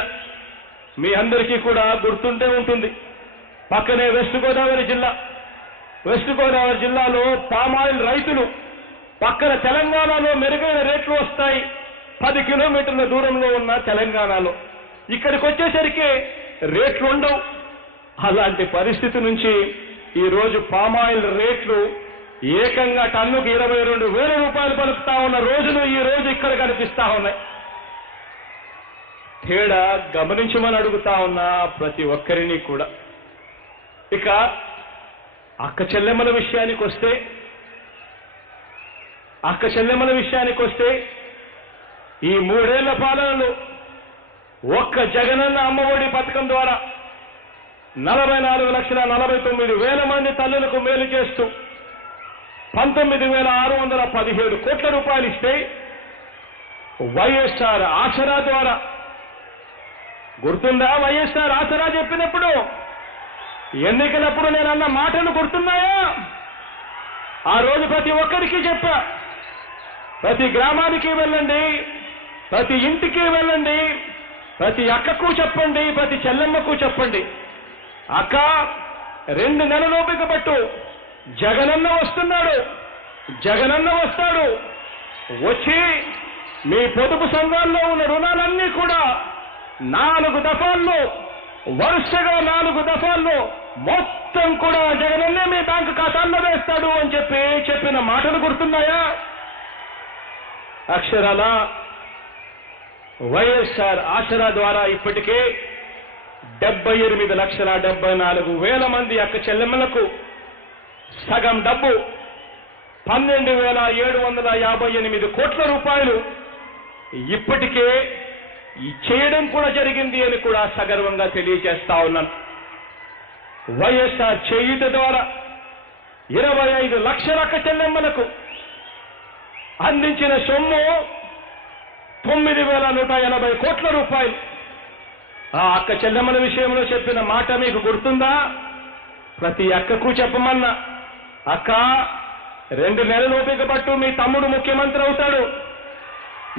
మీ అందరికీ కూడా గుర్తుండే ఉంటుంది. పక్కనే వెస్ట్ గోదావరి జిల్లాలో పామాయిల్ రైతులు పక్కన తెలంగాణలో మెరుగైన రేట్లు వస్తాయి. 10 కిలోమీటర్ల దూరంలో ఉన్న తెలంగాణలో ఇక్కడికి వచ్చేసరికి రేట్లు ఉండవు. అలాంటి పరిస్థితి నుంచి ఈరోజు పామాయిల్ రేట్లు ఏకంగా టన్నుకు 22,000 రూపాయలు పలుకుతా ఉన్న రోజులు ఈ రోజు ఇక్కడ కనిపిస్తా ఉన్నాయి. తేడా గమనించమని అడుగుతా ఉన్నా ప్రతి ఒక్కరిని కూడా. ఇక అక్క చెల్లెమ్మల విషయానికి వస్తే ఈ 3 ఏళ్ల పాలనలో ఒక్క జగనన్న అమ్మఒడి పథకం ద్వారా 44,49,000 మంది తల్లులకు మేలు చేస్తూ 19,617 కోట్ల రూపాయలు ఇస్తే వైఎస్ఆర్ ఆసరా ద్వారా, గుర్తుందా? వైఎస్ఆర్ ఆసరా చెప్పినప్పుడు ఎన్నికలప్పుడు నేను అన్న మాటలు గుర్తున్నాయా? ఆ రోజు ప్రతి ఒక్కరికి చెప్పా, ప్రతి గ్రామానికి వెళ్ళండి, ప్రతి ఇంటికి వెళ్ళండి, ప్రతి అక్కకు చెప్పండి, ప్రతి చెల్లెమ్మకు చెప్పండి, అక్క 2 నెలల ఓపిక పట్టు, జగనన్న వస్తాడు, వచ్చి మీ పొదుపు సంఘాల్లో ఉన్న రుణాలన్నీ కూడా 4 దఫాల్లో వరుసగా 4 దఫాల్లో మొత్తం కూడా జగనన్నే మీ బ్యాంకు ఖాతాల్లో వేస్తాడు అని చెప్పిన మాటలు గుర్తున్నాయా? అక్షరాల వైఎస్ఆర్ ఆసరా ద్వారా ఇప్పటికే 78,74,000 మంది అక్క చెల్లెమ్మలకు సగం డబ్బు 12,758 కోట్ల రూపాయలు ఇప్పటికే చేయడం కూడా జరిగింది అని కూడా సగర్వంగా తెలియజేస్తా ఉన్నాను. వైఎస్ఆర్ చేయూత ద్వారా 25 లక్షల అక్క చెల్లెమ్మలకు అందించిన సొమ్ము 9,180 కోట్ల రూపాయలు. ఆ అక్క చెల్లెమ్మల విషయంలో చెప్పిన మాట మీకు గుర్తుందా? ప్రతి అక్కకు చెప్పమన్నా, అక్క 2 నెలలు ఓపిక పట్టు, మీ తమ్ముడు ముఖ్యమంత్రి అవుతాడు.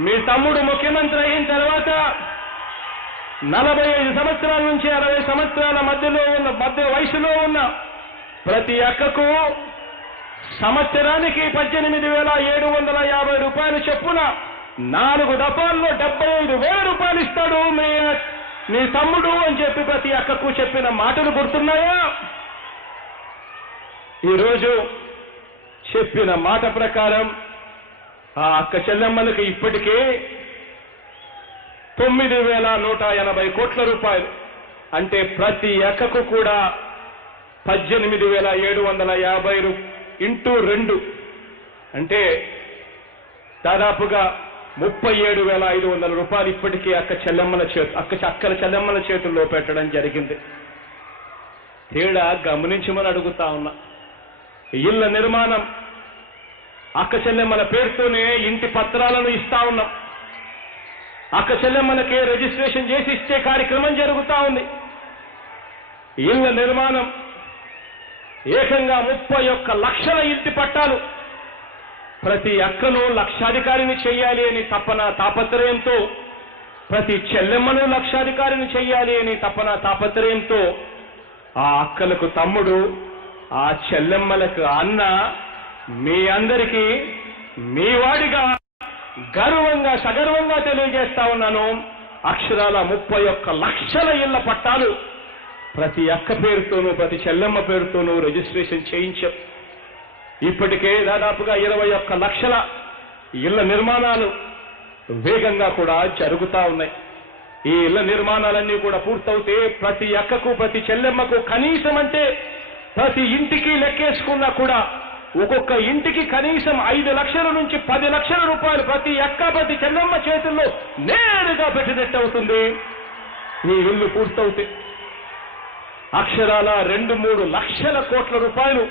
మీ తమ్ముడు ముఖ్యమంత్రి అయిన తర్వాత 45 సంవత్సరాల నుంచి 60 సంవత్సరాల మధ్య వయసులో ఉన్న ప్రతి అక్కకు సంవత్సరానికి 18,750 రూపాయలు చొప్పున 4 దఫాల్లో 75,000 రూపాయలు ఇస్తాడు మీ తమ్ముడు అని చెప్పి ప్రతి అక్కకు చెప్పిన మాటలు గుర్తున్నాయా? ఈరోజు చెప్పిన మాట ప్రకారం ఆ అక్క చెల్లెమ్మలకు ఇప్పటికే 9,180 కోట్ల రూపాయలు, అంటే ప్రతి అక్కకు కూడా 18,750 ఇంటూ 2 అంటే దాదాపుగా 37,500 రూపాయలు ఇప్పటికీ అక్కల చెల్లెమ్మల చేతుల్లో పెట్టడం జరిగింది. తేడా గమనించమని అడుగుతా ఉన్నా. ఇళ్ల నిర్మాణం అక్క చెల్లెమ్మల పేరుతోనే ఇంటి పత్రాలను ఇస్తా ఉన్నాం. అక్క చెల్లెమ్మలకే రిజిస్ట్రేషన్ చేసి ఇచ్చే కార్యక్రమం జరుగుతా ఉంది. ఇళ్ల నిర్మాణం ఏకంగా 31 లక్షల ఇంటి పట్టాలు ప్రతి అక్కను లక్షాధికారిని చేయాలి అని తాపత్రయంతో, ప్రతి చెల్లెమ్మను లక్షాధికారిని చేయాలి అని తాపత్రయంతో ఆ అక్కలకు తమ్ముడు, ఆ చెల్లెమ్మలకు అన్న, మీ అందరికీ మీ వాడిగా గర్వంగా సగర్వంగా తెలియజేస్తా ఉన్నాను. అక్షరాల 31 లక్షల ఇళ్ల పట్టాలు ప్రతి అక్క పేరుతోనూ ప్రతి చెల్లెమ్మ పేరుతోనూ రిజిస్ట్రేషన్ చేయించాం. ఇప్పటికే దాదాపుగా 21 లక్షల ఇళ్ల నిర్మాణాలు వేగంగా కూడా జరుగుతా ఉన్నాయి. ఈ ఇళ్ల నిర్మాణాలన్నీ కూడా పూర్తవుతే ప్రతి అక్కకు ప్రతి చెల్లెమ్మకు కనీసం అంటే ప్రతి ఇంటికి లెక్కేసుకున్నా కూడా ఒక్కొక్క ఇంటికి కనీసం 5 లక్షల నుంచి 10 లక్షల రూపాయలు ప్రతి అక్క ప్రతి చెల్లెమ్మ చేతుల్లో నేరుగా పెట్టినట్టు అవుతుంది. ఈ ఇల్లు పూర్తవుతే అక్షరాల 2-3 లక్షల కోట్ల రూపాయలు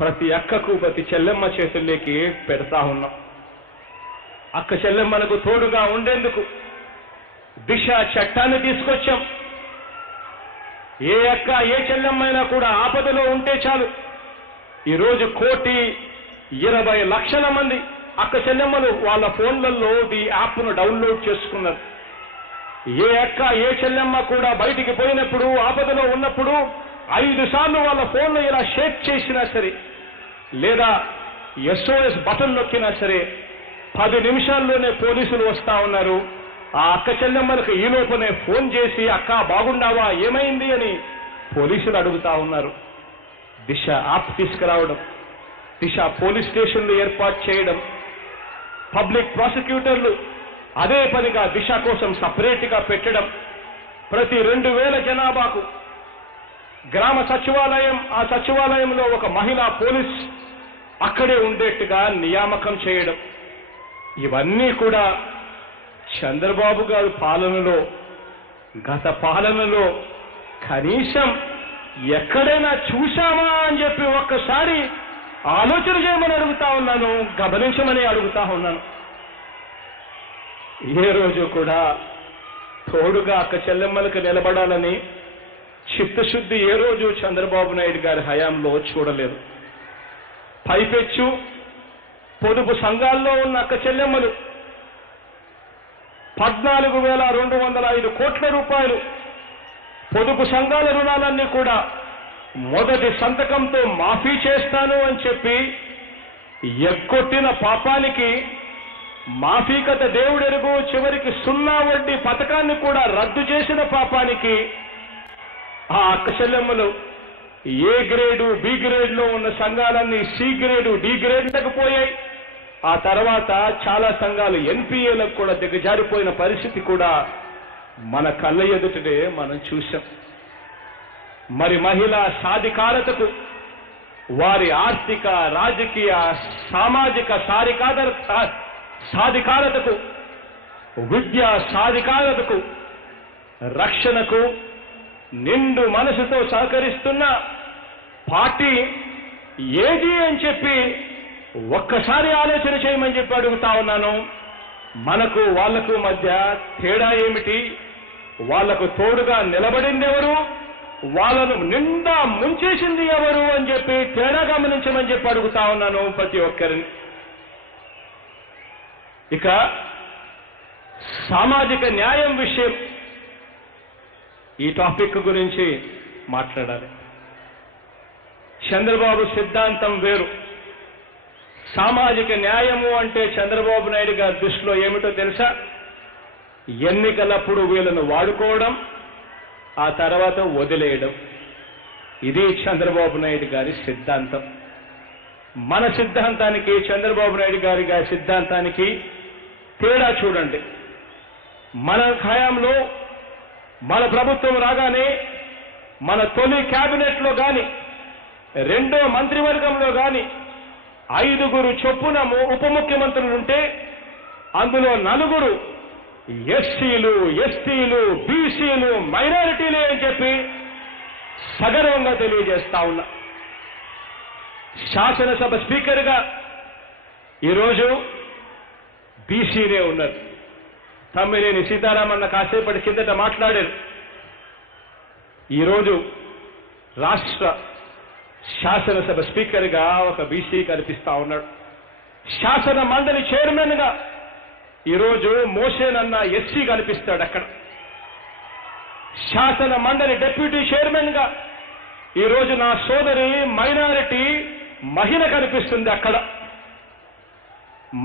ప్రతి అక్కకు ప్రతి చెల్లెమ్మ చేతుల్లోకి పెడతా ఉన్నాం. అక్క చెల్లెమ్మలకు తోడుగా ఉండేందుకు దిశ చట్టాన్ని తీసుకొచ్చాం. ఏ అక్క ఏ చెల్లెమ్మైనా కూడా ఆపదలో ఉంటే చాలు, ఈరోజు 1,20,00,000 మంది అక్క చెల్లెమ్మలు వాళ్ళ ఫోన్లలో ఈ యాప్ను డౌన్లోడ్ చేసుకున్నారు. ఏ అక్క ఏ చెల్లెమ్మ కూడా బయటికి పోయినప్పుడు ఆపదలో ఉన్నప్పుడు 5 సార్లు వాళ్ళ ఫోన్లో ఇలా షేక్ చేసినా సరే, లేదా SOS బటన్ నొక్కినా సరే 10 నిమిషాల్లోనే పోలీసులు వస్తా ఉన్నారు. ఆ అక్క చెల్లెమ్మలకు ఈ లోపనే ఫోన్ చేసి, అక్క బాగుండావా, ఏమైంది అని పోలీసులు అడుగుతా ఉన్నారు. దిశ యాప్ తీసుకురావడం, దిశ పోలీస్ స్టేషన్లు ఏర్పాటు చేయడం, పబ్లిక్ ప్రాసిక్యూటర్లు అదే పనిగా దిశ కోసం సపరేట్గా పెట్టడం, ప్రతి 2,000 జనాభాకు గ్రామ సచివాలయం, ఆ సచివాలయంలో ఒక మహిళా పోలీస్ అక్కడే ఉండేట్టుగా నియామకం చేయడం, ఇవన్నీ కూడా చంద్రబాబు గారి పాలనలో, గత పాలనలో కనీసం ఎక్కడైనా చూశామా అని చెప్పి ఒక్కసారి ఆలోచన చేయమని అడుగుతా ఉన్నాను, గమనించమని అడుగుతా ఉన్నాను. ఏ రోజు కూడా తోడుగా అక్క చెల్లెమ్మలకు నిలబడాలని చిత్తశుద్ధి ఏ రోజు చంద్రబాబు నాయుడు గారి హయాంలో చూడలేదు. పైపెచ్చు పొదుపు సంఘాల్లో ఉన్న అక్క చెల్లెమ్మలు 14,205 కోట్ల రూపాయలు పొదుపు సంఘాల రుణాలన్నీ కూడా మొదటి సంతకంతో మాఫీ చేస్తాను అని చెప్పి ఎగ్గొట్టిన పాపానికి మాఫీ కథ దేవుడెరుగు, చివరికి 0 వడ్డీ పథకాన్ని కూడా రద్దు చేసిన పాపానికి ఆ అక్క చెల్లెమ్మలు ఏ గ్రేడు బి గ్రేడ్లో ఉన్న సంఘాలన్నీ సి గ్రేడు డి గ్రేడ్లకు పోయాయి. ఆ తర్వాత చాలా సంఘాలు ఎన్పిఏలకు కూడా దిగజారిపోయిన పరిస్థితి కూడా మన కళ్ళ ఎదుటనే మనం చూశాం. మరి మహిళా సాధికారతకు, వారి ఆర్థిక, రాజకీయ, సామాజిక సాధికారతకు, విద్యా సాధికారతకు, రక్షణకు నిండు మనసుతో సహకరిస్తున్న పార్టీ ఏది అని చెప్పి ఒక్కసారి ఆలోచన చేయమని చెప్పి అడుగుతా ఉన్నాను. మనకు వాళ్లకు మధ్య తేడా ఏమిటి? వాళ్లకు తోడుగా నిలబడింది ఎవరు? వాళ్ళను నిండా ముంచేసింది ఎవరు అని చెప్పి తేడా గమనించమని చెప్పి అడుగుతా ఉన్నాను ప్రతి ఒక్కరిని. ఇక సామాజిక న్యాయం విషయం, ఈ టాపిక్ గురించి మాట్లాడాలి. చంద్రబాబు సిద్ధాంతం వేరు. సామాజిక న్యాయము అంటే చంద్రబాబు నాయుడు గారి దృష్టిలో ఏమిటో తెలుసా? ఎన్నికలప్పుడు వీళ్ళను వాడుకోవడం, ఆ తర్వాత వదిలేయడం. ఇది చంద్రబాబు నాయుడు గారి సిద్ధాంతం. మన సిద్ధాంతానికి చంద్రబాబు నాయుడు గారి సిద్ధాంతానికి తేడా చూడండి. మన ఖాయంలో మన ప్రభుత్వం రాగానే మన తొలి క్యాబినెట్లో కానీ, రెండో మంత్రివర్గంలో కానీ 5గురు చొప్పున ఉప ముఖ్యమంత్రులుంటే అందులో 4 ఎస్సీలు, ఎస్టీలు, బీసీలు, మైనారిటీలే అని చెప్పి సగర్వంగా తెలియజేస్తా ఉన్నా. శాసనసభ స్పీకర్గా ఈరోజు బీసీనే ఉన్నారు. తమ్మినేని సీతారామన్న కాసేపటి కిందట మాట్లాడారు. ఈరోజు రాష్ట్ర శాసనసభ స్పీకర్గా ఒక బీసీ కనిపిస్తా ఉన్నాడు. శాసన మండలి చైర్మన్గా ఈరోజు మోసేన్ అన్న ఎస్సీ కనిపిస్తాడు అక్కడ. శాసన మండలి డిప్యూటీ చైర్మన్గా ఈరోజు నా సోదరి మైనారిటీ మహిళ కనిపిస్తుంది అక్కడ.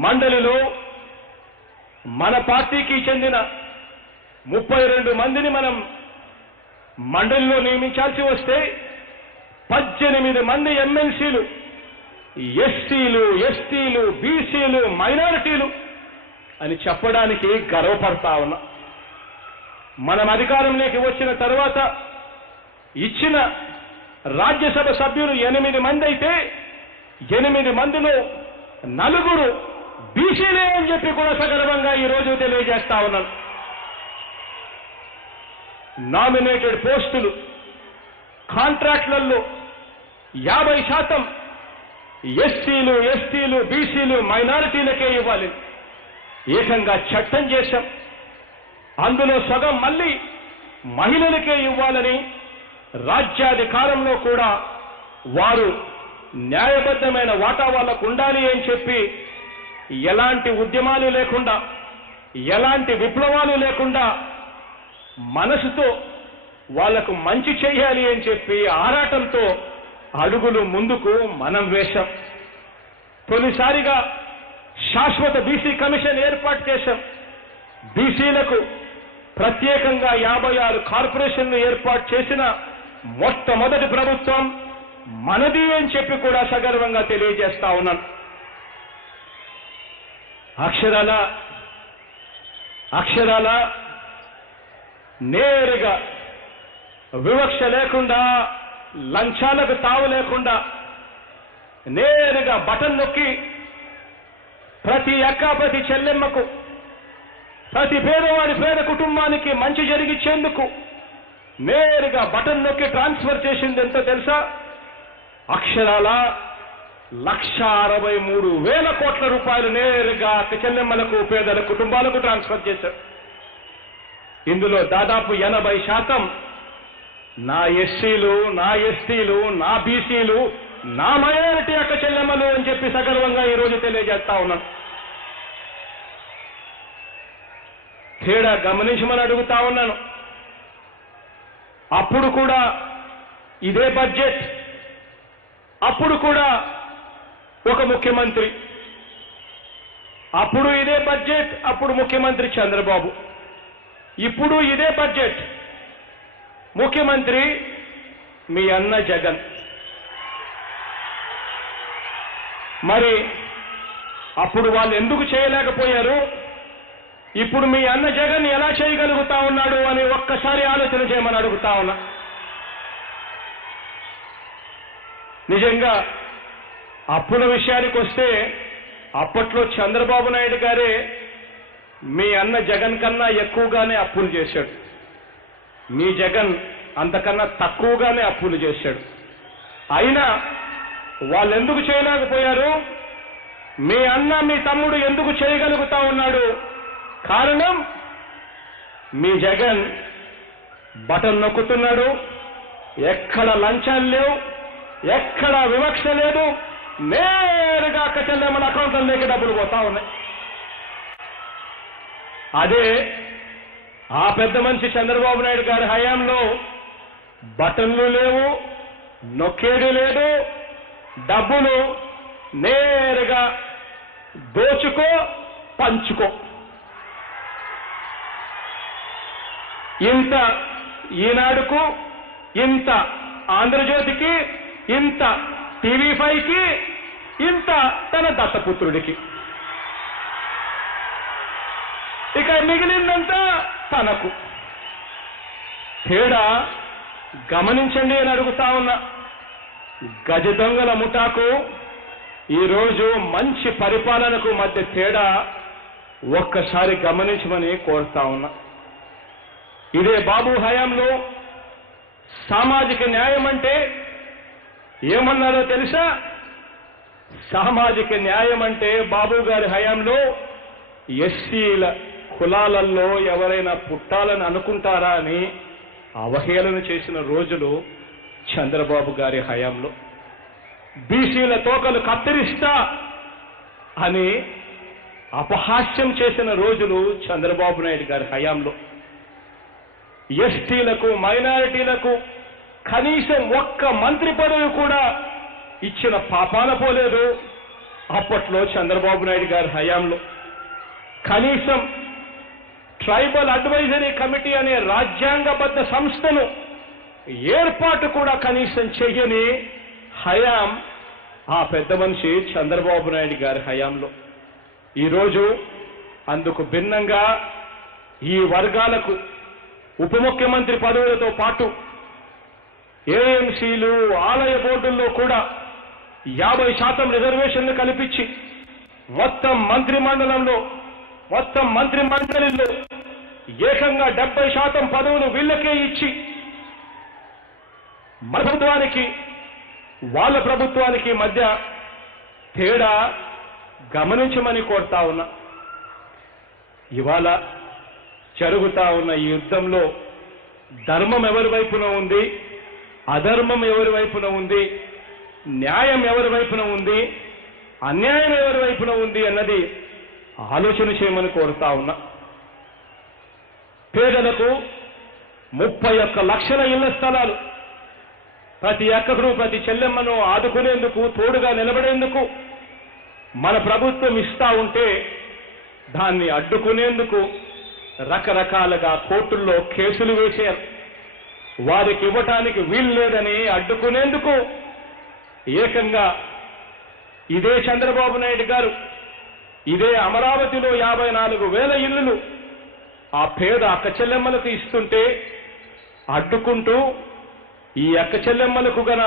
మండలిలో మన పార్టీకి చెందిన 32 మందిని మనం మండలిలో నియమించాల్సి వస్తే 18 మంది ఎమ్మెల్సీలు ఎస్సీలు, ఎస్టీలు, బీసీలు, మైనారిటీలు అని చెప్పడానికి గర్వపడతా ఉన్నా. మనం అధికారంలోకి వచ్చిన తర్వాత ఇచ్చిన రాజ్యసభ సభ్యులు 8 మంది అయితే 8 మందిలో 4 బీసీలే అని చెప్పి కూడా సగర్వంగా ఈరోజు తెలియజేస్తా ఉన్నాను. నామినేటెడ్ పోస్టులు కాంట్రాక్టులలో 50% ఎస్సీలు, ఎస్టీలు, బీసీలు, మైనారిటీలకే ఇవ్వాలి. ఏకంగా చట్టం చేశాం. అందులో సగం మళ్ళీ మహిళలకే ఇవ్వాలని రాజ్యాధికారంలో కూడా వారు న్యాయబద్ధమైన వాటా వాళ్ళకు ఉండాలి అని చెప్పి ఎలాంటి ఉద్యమాలు లేకుండా, ఎలాంటి విప్లవాలు లేకుండా మనసుతో వాళ్లకు మంచి చేయాలి అని చెప్పి ఆరాటంతో అడుగులు ముందుకు మనం వేశాం. తొలిసారిగా శాశ్వత బీసీ కమిషన్ ఏర్పాటు చేశాం. బీసీలకు ప్రత్యేకంగా 56 కార్పొరేషన్లు ఏర్పాటు చేసిన మొట్టమొదటి ప్రభుత్వం మనది అని చెప్పి కూడా సగర్వంగా తెలియజేస్తా ఉన్నాను. అక్షరాల నేరుగా వివక్ష లేకుండా, లంచాలకు తావు లేకుండా నేరుగా బటన్ నొక్కి ప్రతి అక్క, ప్రతి చెల్లెమ్మకు, ప్రతి పేదవాడి పేద కుటుంబానికి మంచి జరిగించేందుకు నేరుగా బటన్ నొక్కి ట్రాన్స్ఫర్ చేసింది ఎంతో తెలుసా? అక్షరాల 1,63,000 కోట్ల రూపాయలు నేరుగా అక్క చెల్లెమ్మలకు, పేదల కుటుంబాలకు ట్రాన్స్ఫర్ చేశారు. ఇందులో దాదాపు 80% నా ఎస్సీలు, నా ఎస్టీలు, నా బీసీలు, నా మైనారిటీ అక్క చెల్లెమ్మలు అని చెప్పి సగర్వంగా ఈరోజు తెలియజేస్తా ఉన్నాను. తేడా గమనించమని అడుగుతా ఉన్నాను. అప్పుడు కూడా ఇదే బడ్జెట్, అప్పుడు కూడా ఒక ముఖ్యమంత్రి, అప్పుడు ఇదే బడ్జెట్, అప్పుడు ముఖ్యమంత్రి చంద్రబాబు. ఇప్పుడు ఇదే బడ్జెట్, ముఖ్యమంత్రి మీ అన్న జగన్. మరి అప్పుడు వాళ్ళు ఎందుకు చేయలేకపోయారు, ఇప్పుడు మీ అన్న జగన్ ఎలా చేయగలుగుతా ఉన్నాడు అని ఒక్కసారి ఆలోచన చేయమని అడుగుతా ఉన్నా. నిజంగా అప్పుల విషయానికి వస్తే అప్పట్లో చంద్రబాబు నాయుడు గారే మీ అన్న జగన్ కన్నా ఎక్కువగానే అప్పులు చేశాడు, మీ జగన్ అంతకన్నా తక్కువగానే అప్పులు చేశాడు. అయినా వాళ్ళు ఎందుకు చేయలేకపోయారు, మీ అన్న మీ తమ్ముడు ఎందుకు చేయగలుగుతా ఉన్నాడు? కారణం మీ జగన్ బటన్ నొక్కుతున్నాడు, ఎక్కడ లంచాలు లేవు, ఎక్కడ వివక్ష లేదు, నేరుగా అక్క చెల్లెమ్మల అకౌంట్లలోకి డబ్బులు పోతా ఉన్నాయి. అదే ఆ పెద్ద మనిషి చంద్రబాబు నాయుడు గారి హయాంలో బటన్లు లేవు, నొక్కేడు లేదు, డబ్బులు నేరుగా దోచుకో పంచుకో. ఇంత ఈనాడుకు, ఇంత ఆంధ్రజ్యోతికి, ఇంత టీవీ5కి, ఇంత తన దత్తపుత్రుడికి, ఇక మిగిలిందంతా తనకు. తేడా గమనించండి అని అడుగుతా ఉన్నా. గజ దొంగల ముఠాకు ఈరోజు మంచి పరిపాలనకు మధ్య తేడా ఒక్కసారి గమనించమని కోరుతా ఉన్నా. ఇదే బాబు హయాంలో సామాజిక న్యాయం అంటే ఏమన్నారో తెలుసా? సామాజిక న్యాయం అంటే బాబు గారి హయాంలో ఎస్సీల కులాలలో ఎవరైనా పుట్టాలని అనుకుంటారా అని అవహేళన చేసిన రోజులు చంద్రబాబు గారి హయాంలో. బీసీల తోకలు కత్తిరిస్తా అని అపహాస్యం చేసిన రోజులు చంద్రబాబు నాయుడు గారి హయాంలో. ఎస్టీలకు, మైనారిటీలకు కనీసం ఒక్క మంత్రి పదవి కూడా ఇచ్చిన పాపాన పోలేదు అప్పట్లో చంద్రబాబు నాయుడు గారి హయాంలో. కనీసం ట్రైబల్ అడ్వైజరీ కమిటీ అనే రాజ్యాంగబద్ధ సంస్థను ఏర్పాటు కూడా కనీసం చెయ్యని హయాం ఆ పెద్ద మనిషి చంద్రబాబు నాయుడు గారి హయాంలో. ఈరోజు అందుకు భిన్నంగా ఈ వర్గాలకు ఉప ముఖ్యమంత్రి పదవులతో పాటు ఏఎంసీలు, ఆలయ బోర్డుల్లో కూడా 50% రిజర్వేషన్లు కల్పించి మొత్తం మంత్రి మండలిలో ఏకంగా 70% పదవులు వీళ్ళకే ఇచ్చి మన ప్రభుత్వానికి వాళ్ళ ప్రభుత్వానికి మధ్య తేడా గమనించమని కోరుతా ఉన్నా. ఇవాళ జరుగుతా ఉన్న ఈ యుద్ధంలో ధర్మం ఎవరి వైపున ఉంది, అధర్మం ఎవరి వైపున ఉంది, న్యాయం ఎవరి వైపున ఉంది, అన్యాయం ఎవరి వైపున ఉంది అన్నది ఆలోచన చేయమని కోరుతా ఉన్నా. పేదలకు 31 లక్షల ఇళ్ల స్థలాలు ప్రతి అక్కను, ప్రతి చెల్లెమ్మను ఆదుకునేందుకు, తోడుగా నిలబడేందుకు మన ప్రభుత్వం ఇస్తా ఉంటే దాన్ని అడ్డుకునేందుకు రకరకాలుగా కోర్టుల్లో కేసులు వేశారు. వారికి ఇవ్వటానికి వీలు లేదని అడ్డుకునేందుకు ఏకంగా ఇదే చంద్రబాబు నాయుడు గారు ఇదే అమరావతిలో 54,000 ఇళ్లు ఆ పేద అక్క చెల్లెమ్మలకు ఇస్తుంటే అడ్డుకుంటూ ఈ అక్క చెల్లెమ్మలకు గన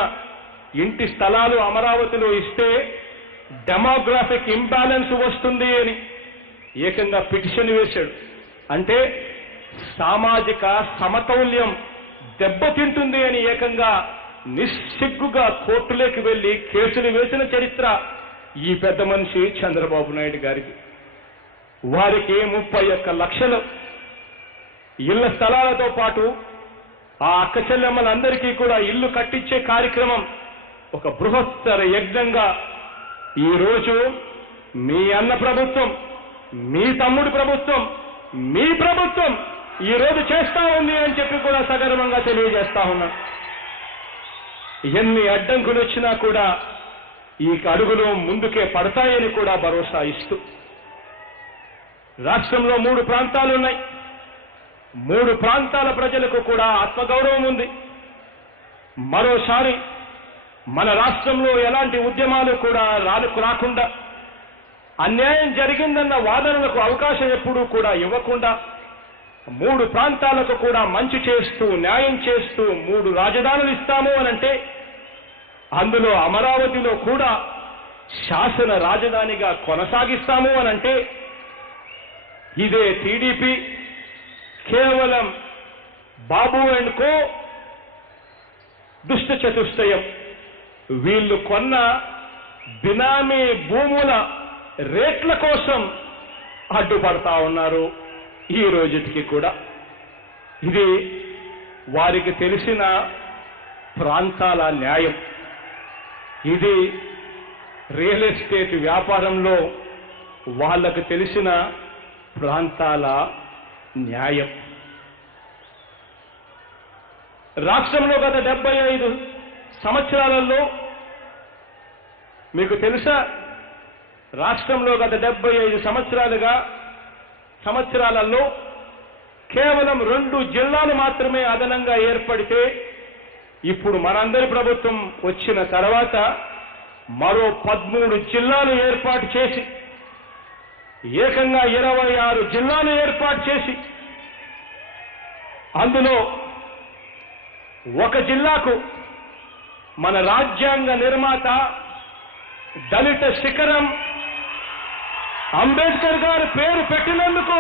ఇంటి స్థలాలు అమరావతిలో ఇస్తే డెమోగ్రాఫిక్ ఇంబ్యాలెన్స్ వస్తుంది అని ఏకంగా పిటిషన్ వేశాడు. అంటే సామాజిక సమతౌల్యం దెబ్బతింటుంది అని ఏకంగా నిస్సిగ్గుగా కోర్టులోకి వెళ్లి కేసులు వేసిన చరిత్ర ఈ పెద్ద మనిషి చంద్రబాబు నాయుడు గారికి. వారికి 31 లక్షల ఇళ్ల స్థలాలతో పాటు ఆ అక్క చెల్లెమ్మలందరికీ కూడా ఇల్లు కట్టించే కార్యక్రమం ఒక బృహత్తర యజ్ఞంగా ఈరోజు మీ అన్న ప్రభుత్వం, మీ తమ్ముడు ప్రభుత్వం, మీ ప్రభుత్వం ఈరోజు చేస్తా ఉంది అని చెప్పి కూడా సగర్వంగా తెలియజేస్తా ఉన్నా. ఎన్ని అడ్డంకులు వచ్చినా కూడా ఈ అడుగులు ముందుకే పడతాయని కూడా భరోసా ఇస్తూ రాష్ట్రంలో 3 ప్రాంతాలు ఉన్నాయి. 3 ప్రాంతాల ప్రజలకు కూడా ఆత్మగౌరవం ఉంది. మరోసారి మన రాష్ట్రంలో ఎలాంటి ఉద్యమాలు కూడా రాకుండా, అన్యాయం జరిగిందన్న వాదనలకు అవకాశం ఎప్పుడూ కూడా ఇవ్వకుండా, 3 ప్రాంతాలకు కూడా మంచి చేస్తూ న్యాయం చేస్తూ 3 రాజధానులు ఇస్తాము అనంటే, అందులో అమరావతిలో కూడా శాసన రాజధానిగా కొనసాగిస్తాము అనంటే, ఇదే టీడీపీ కేవలం బాబు అండ్ కో దుష్ట చతుష్టయం, వీళ్ళు కొన్న బినామీ భూముల రేట్ల కోసం అడ్డుపడతా ఉన్నారు ఈ రోజుకి కూడా. ఇది వారికి తెలిసిన ప్రాంతాల న్యాయం. ఇది రియల్ ఎస్టేట్ వ్యాపారంలో వాళ్లకు తెలిసిన ప్రాంతాల న్యాయం. రాష్ట్రంలో గత 75 సంవత్సరాలలో మీకు తెలుసా, రాష్ట్రంలో గత 75 సంవత్సరాలలో కేవలం 2 జిల్లాలు మాత్రమే అదనంగా ఏర్పడితే, ఇప్పుడు మనందరి ప్రభుత్వం వచ్చిన తర్వాత మరో 13 జిల్లాలు ఏర్పాటు చేసి, ఏకంగా 26 జిల్లాలు ఏర్పాటు చేసి, అందులో ఒక జిల్లాకు మన రాజ్యాంగ నిర్మాత దళిత శిఖరం అంబేద్కర్ గారు పేరు పెట్టినందుకు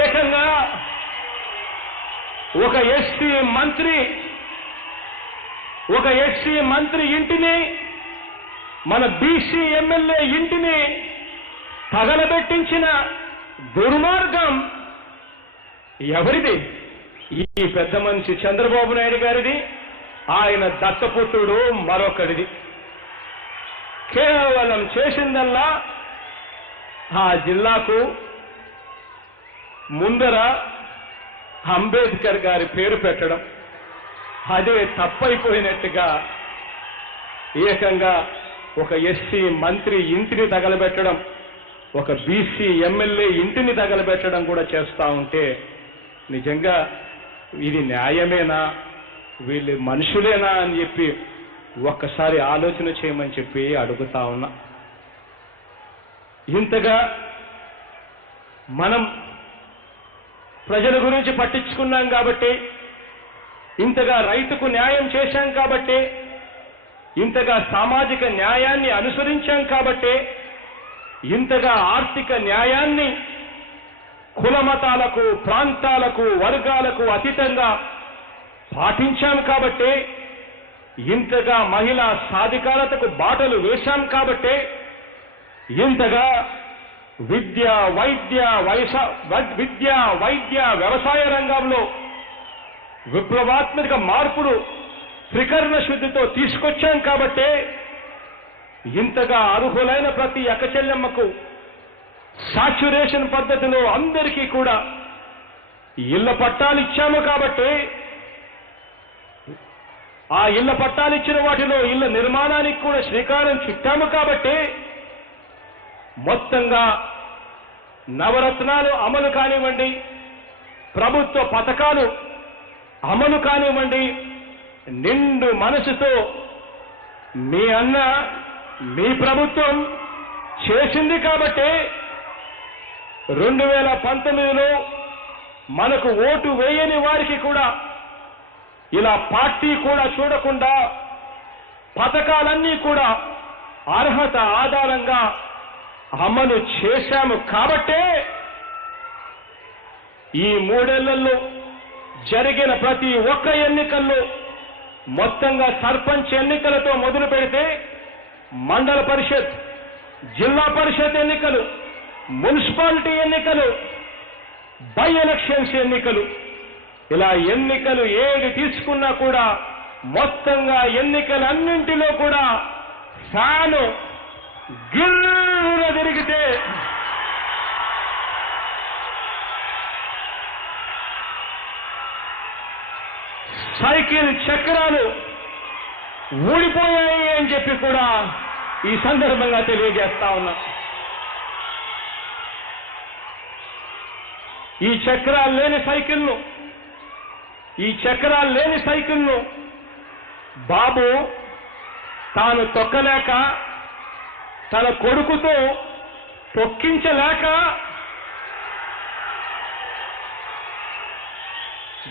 ఏకంగా ఒక ఎస్సీ మంత్రి ఇంటిని, మన బీసీ ఎమ్మెల్యే ఇంటిని తగలబెట్టించిన దుర్మార్గం ఎవరిది? ఈ పెద్ద మనిషి చంద్రబాబు నాయుడు గారిది, ఆయన దత్తపుత్రుడు మరొకడిది. కేవలం చేసిందల్లా ఆ జిల్లాకు ముందర అంబేద్కర్ గారి పేరు పెట్టడం, అదే తప్పైపోయినట్టుగా ఏకంగా ఒక ఎస్సీ మంత్రి ఇంటిని తగలబెట్టడం, ఒక బీసీ ఎమ్మెల్యే ఇంటిని తగలబెట్టడం కూడా చేస్తా ఉంటే, నిజంగా ఇది న్యాయమేనా, వీళ్ళు మనుషులేనా అని చెప్పి ఒక్కసారి ఆలోచన చేయమని చెప్పి అడుగుతా ఉన్నా. ఇంతగా మనం ప్రజల గురించి పట్టించుకున్నాం కాబట్టి, ఇంతగా రైతుకు న్యాయం చేశాం కాబట్టి, ఇంతగా సామాజిక న్యాయాన్ని అనుసరించాం కాబట్టి, ఇంతగా ఆర్థిక న్యాయాన్ని కులమతాలకు, ప్రాంతాలకు, వర్గాలకు అతీతంగా పాటించాం కాబట్టి, ఇంతగా మహిళా సాధికారతకు బాటలు వేశాం కాబట్టి, ఇంతగా విద్య, వైద్య, వ్యవసాయ రంగంలో విప్లవాత్మక మార్పులు త్రికరణ శుద్ధితో తీసుకొచ్చాం కాబట్టి, ఇంతగా అర్హులైన ప్రతి అక్కచెల్లెమ్మకు సాచ్యురేషన్ పద్ధతిలో అందరికీ కూడా ఇళ్ల పట్టాలు ఇచ్చాము కాబట్టి, ఆ ఇళ్ల పట్టాలు ఇచ్చిన వాటిలో ఇళ్ల నిర్మాణానికి కూడా శ్రీకారం చుట్టాము కాబట్టి, మొత్తంగా నవరత్నాలు అమలు కానివ్వండి, ప్రభుత్వ పథకాలు అమలు కానివ్వండి, నిండు మనసుతో మీ అన్న, మీ ప్రభుత్వం చేసింది కాబట్టి 2019లో మనకు ఓటు వేయని వారికి కూడా ఇలా పార్టీ కూడా చూడకుండా పథకాలన్నీ కూడా అర్హత ఆధారంగా అమలు చేశాము కాబట్టే ఈ 3 ఏళ్లలో జరిగిన ప్రతి ఒక్క ఎన్నికల్లో, మొత్తంగా సర్పంచ్ ఎన్నికలతో మొదలు పెడితే మండల పరిషత్, జిల్లా పరిషత్ ఎన్నికలు, మున్సిపాలిటీ ఎన్నికలు, బై ఎలక్షన్స్ ఎన్నికలు, ఇలా ఎన్నికలు ఏది తీసుకున్నా కూడా మొత్తంగా ఎన్నికలన్నింటిలో కూడా ఫ్యాను గిర్రున తిరిగితే సైకిల్ చక్రాలు ఊడిపోయాయి అని చెప్పి కూడా ఈ సందర్భంగా తెలియజేస్తా ఉన్నా. ఈ చక్రాలు లేని సైకిల్ను బాబు తాను తొక్కలేక తన కొడుకుతో తొక్కించలేక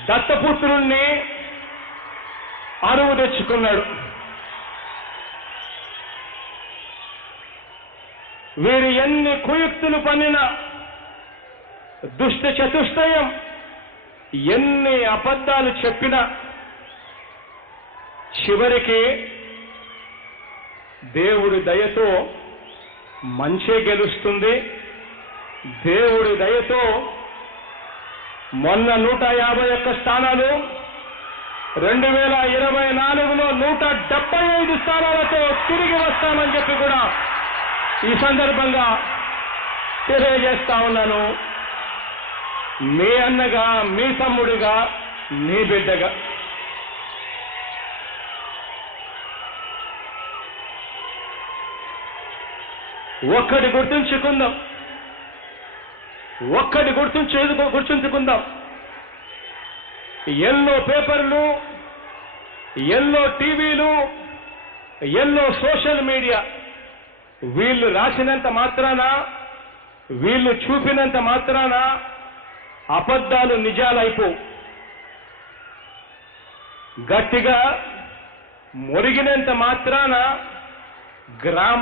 దత్తపుత్రుణ్ణి అరువు తెచ్చుకున్నాడు. వీరు ఎన్ని కుయుక్తులు పన్నినా, దుష్ట చతుష్టయం ఎన్ని అబద్ధాలు చెప్పినా చివరికి దేవుడి దయతో మంచే గెలుస్తుంది. దేవుడి దయతో మొన్న 151 స్థానాలు 2024లో 175 స్థానాలతో తిరిగి వస్తామని చెప్పి కూడా ఈ సందర్భంగా తెలియజేస్తా ఉన్నాను. మీ అన్నగా, మీ తమ్ముడిగా, మీ బిడ్డగా. ఒక్కటి గుర్తుంచుకుందాం. ఎల్లో పేపర్లు, ఎల్లో టీవీలు, ఎల్లో సోషల్ మీడియా వీళ్ళు రాసినంత మాత్రాన, వీళ్ళు చూపినంత మాత్రాన అబద్ధాలు నిజాలైపోవు. గట్టిగా మొరిగినంత మాత్రాన గ్రామ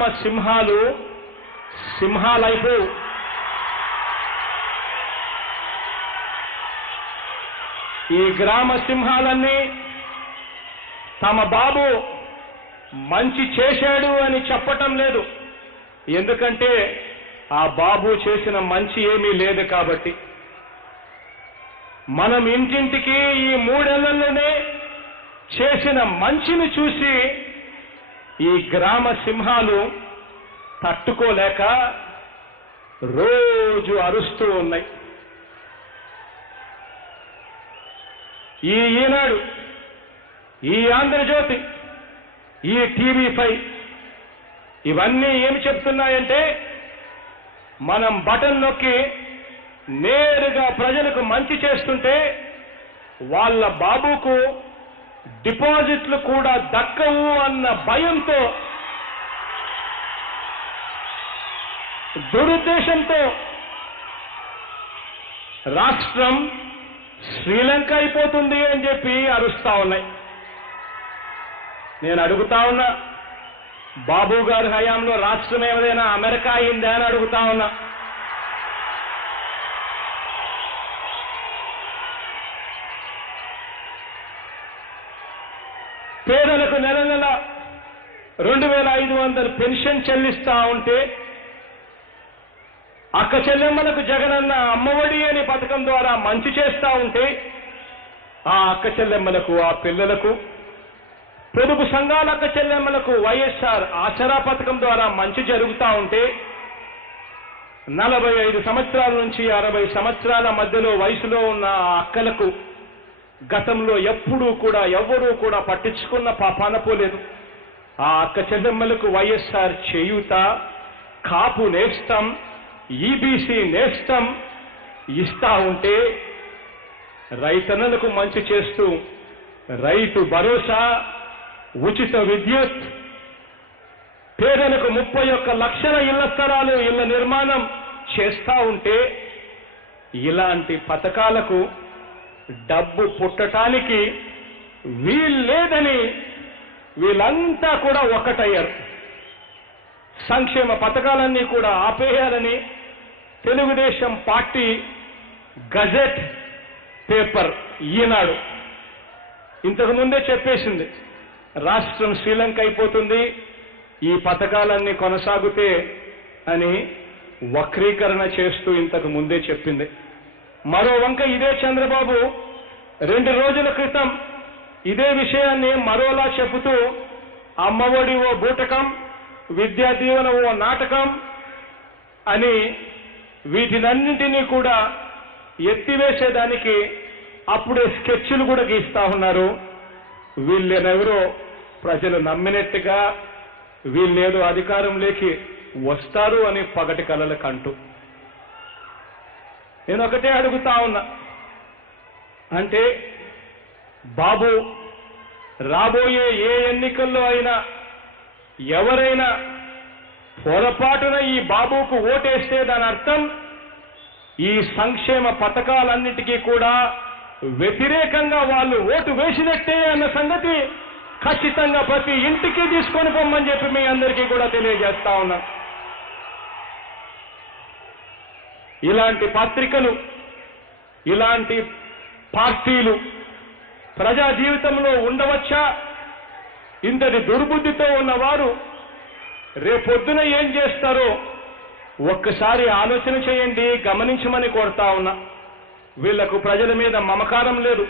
సింహాలైపోవు. ఈ గ్రామ సింహాలన్నీ తమ బాబు మంచి చేశాడు అని చెప్పటం లేదు. ఎందుకంటే ఆ బాబు చేసిన మంచి ఏమీ లేదు కాబట్టి. మనం ఇంటింటికి ఈ 3 ఏళ్లలోనే చేసిన మంచిని చూసి ఈ గ్రామ సింహాలు తట్టుకోలేక రోజు అరుస్తూ ఉన్నాయి. ఈ ఈనాడు, ఈ ఆంధ్రజ్యోతి, ఈ టీవీ5 ఇవన్నీ ఏమి చెప్తున్నాయంటే, మనం బటన్ నొక్కి నేరుగా ప్రజలకు మంచి చేస్తుంటే వాళ్ళ బాబుకు డిపాజిట్లు కూడా దక్కవు అన్న భయంతో, దురుద్దేశంతో రాష్ట్రం శ్రీలంక అయిపోతుంది అని చెప్పి అరుస్తా ఉన్నాయి. నేను అడుగుతా ఉన్నా, బాబు గారి హయాంలో రాష్ట్రం ఏమైనా అమెరికా అయిందా అని అడుగుతా ఉన్నా. పేదలకు నెల 2500 పెన్షన్ చెల్లిస్తా ఉంటే, అక్క చెల్లెమ్మలకు జగనన్న అమ్మఒడి అనే పథకం ద్వారా మంచి చేస్తా ఉంటే, ఆ అక్క చెల్లెమ్మలకు, ఆ పిల్లలకు, పొదుపు సంఘాల అక్క చెల్లెమ్మలకు వైఎస్ఆర్ ఆసరా పథకం ద్వారా మంచి జరుగుతా ఉంటే, 45 సంవత్సరాల నుంచి 60 సంవత్సరాల మధ్యలో వయసులో ఉన్న ఆ అక్కలకు గతంలో ఎప్పుడూ కూడా ఎవ్వరూ కూడా పట్టించుకున్న పాపాన పోలేదు. ఆ అక్క చెల్లెమ్మలకు వైఎస్ఆర్ చేయూత, కాపు నేస్తం, ఈబీసీ నేస్తం ఇస్తా ఉంటే, రైతన్నలకు మంచి చేస్తూ రైతు భరోసా, ఉచిత విద్యుత్, పేదలకు 31 లక్షల ఇళ్ల స్థలాలు, ఇళ్ల నిర్మాణం చేస్తా ఉంటే, ఇలాంటి పథకాలకు డబ్బు పుట్టటానికి వీల్లేదని వీళ్ళంతా కూడా ఒకటయ్యారు. సంక్షేమ పథకాలన్నీ కూడా ఆపేయాలని తెలుగుదేశం పార్టీ గజెట్ పేపర్ ఈనాడు ఇంతకు ముందే చెప్పేసింది, రాష్ట్రం శ్రీలంక అయిపోతుంది ఈ పథకాలన్నీ కొనసాగితే అని వక్రీకరణ చేస్తూ ఇంతకు ముందే చెప్పింది. మరో వంక ఇదే చంద్రబాబు 2 రోజుల క్రితం ఇదే విషయాన్ని మరోలా చెబుతూ, అమ్మఒడి ఓ బూటకం, విద్యా దీవెన ఓ నాటకం అని వీటినన్నింటినీ కూడా ఎత్తివేసేదానికి అప్పుడే స్కెచ్లు కూడా గీస్తా ఉన్నారు. వీళ్ళెవరో ప్రజలు నమ్మినట్టుగా వీళ్ళేదో అధికారంలోకి వస్తారు అని పగటి కలలకు అంటూ. నేను ఒకటే అడుగుతా ఉన్నా, అంటే బాబు రాబోయే ఏ ఎన్నికల్లో అయినా ఎవరైనా పొరపాటున ఈ బాబుకు ఓటేస్తే దాని అర్థం ఈ సంక్షేమ పథకాలన్నిటికీ కూడా వ్యతిరేకంగా వాళ్ళు ఓటు వేసినట్టే అన్న సంగతి ఖచ్చితంగా ప్రతి ఇంటికి తీసుకొని పొమ్మని చెప్పి మీ అందరికీ కూడా తెలియజేస్తా ఉన్నా. ఇలాంటి పత్రికలు, ఇలాంటి పార్టీలు ప్రజా జీవితంలో ఉండవచ్చా? ఇంతటి దుర్బుద్ధితో ఉన్నవారు రేపొద్దున ఏం చేస్తారో ఒక్కసారి ఆలోచన చేయండి, గమనించమని కోరుతా ఉన్నా. వీళ్లకు ప్రజల మీద మమకారం లేదు,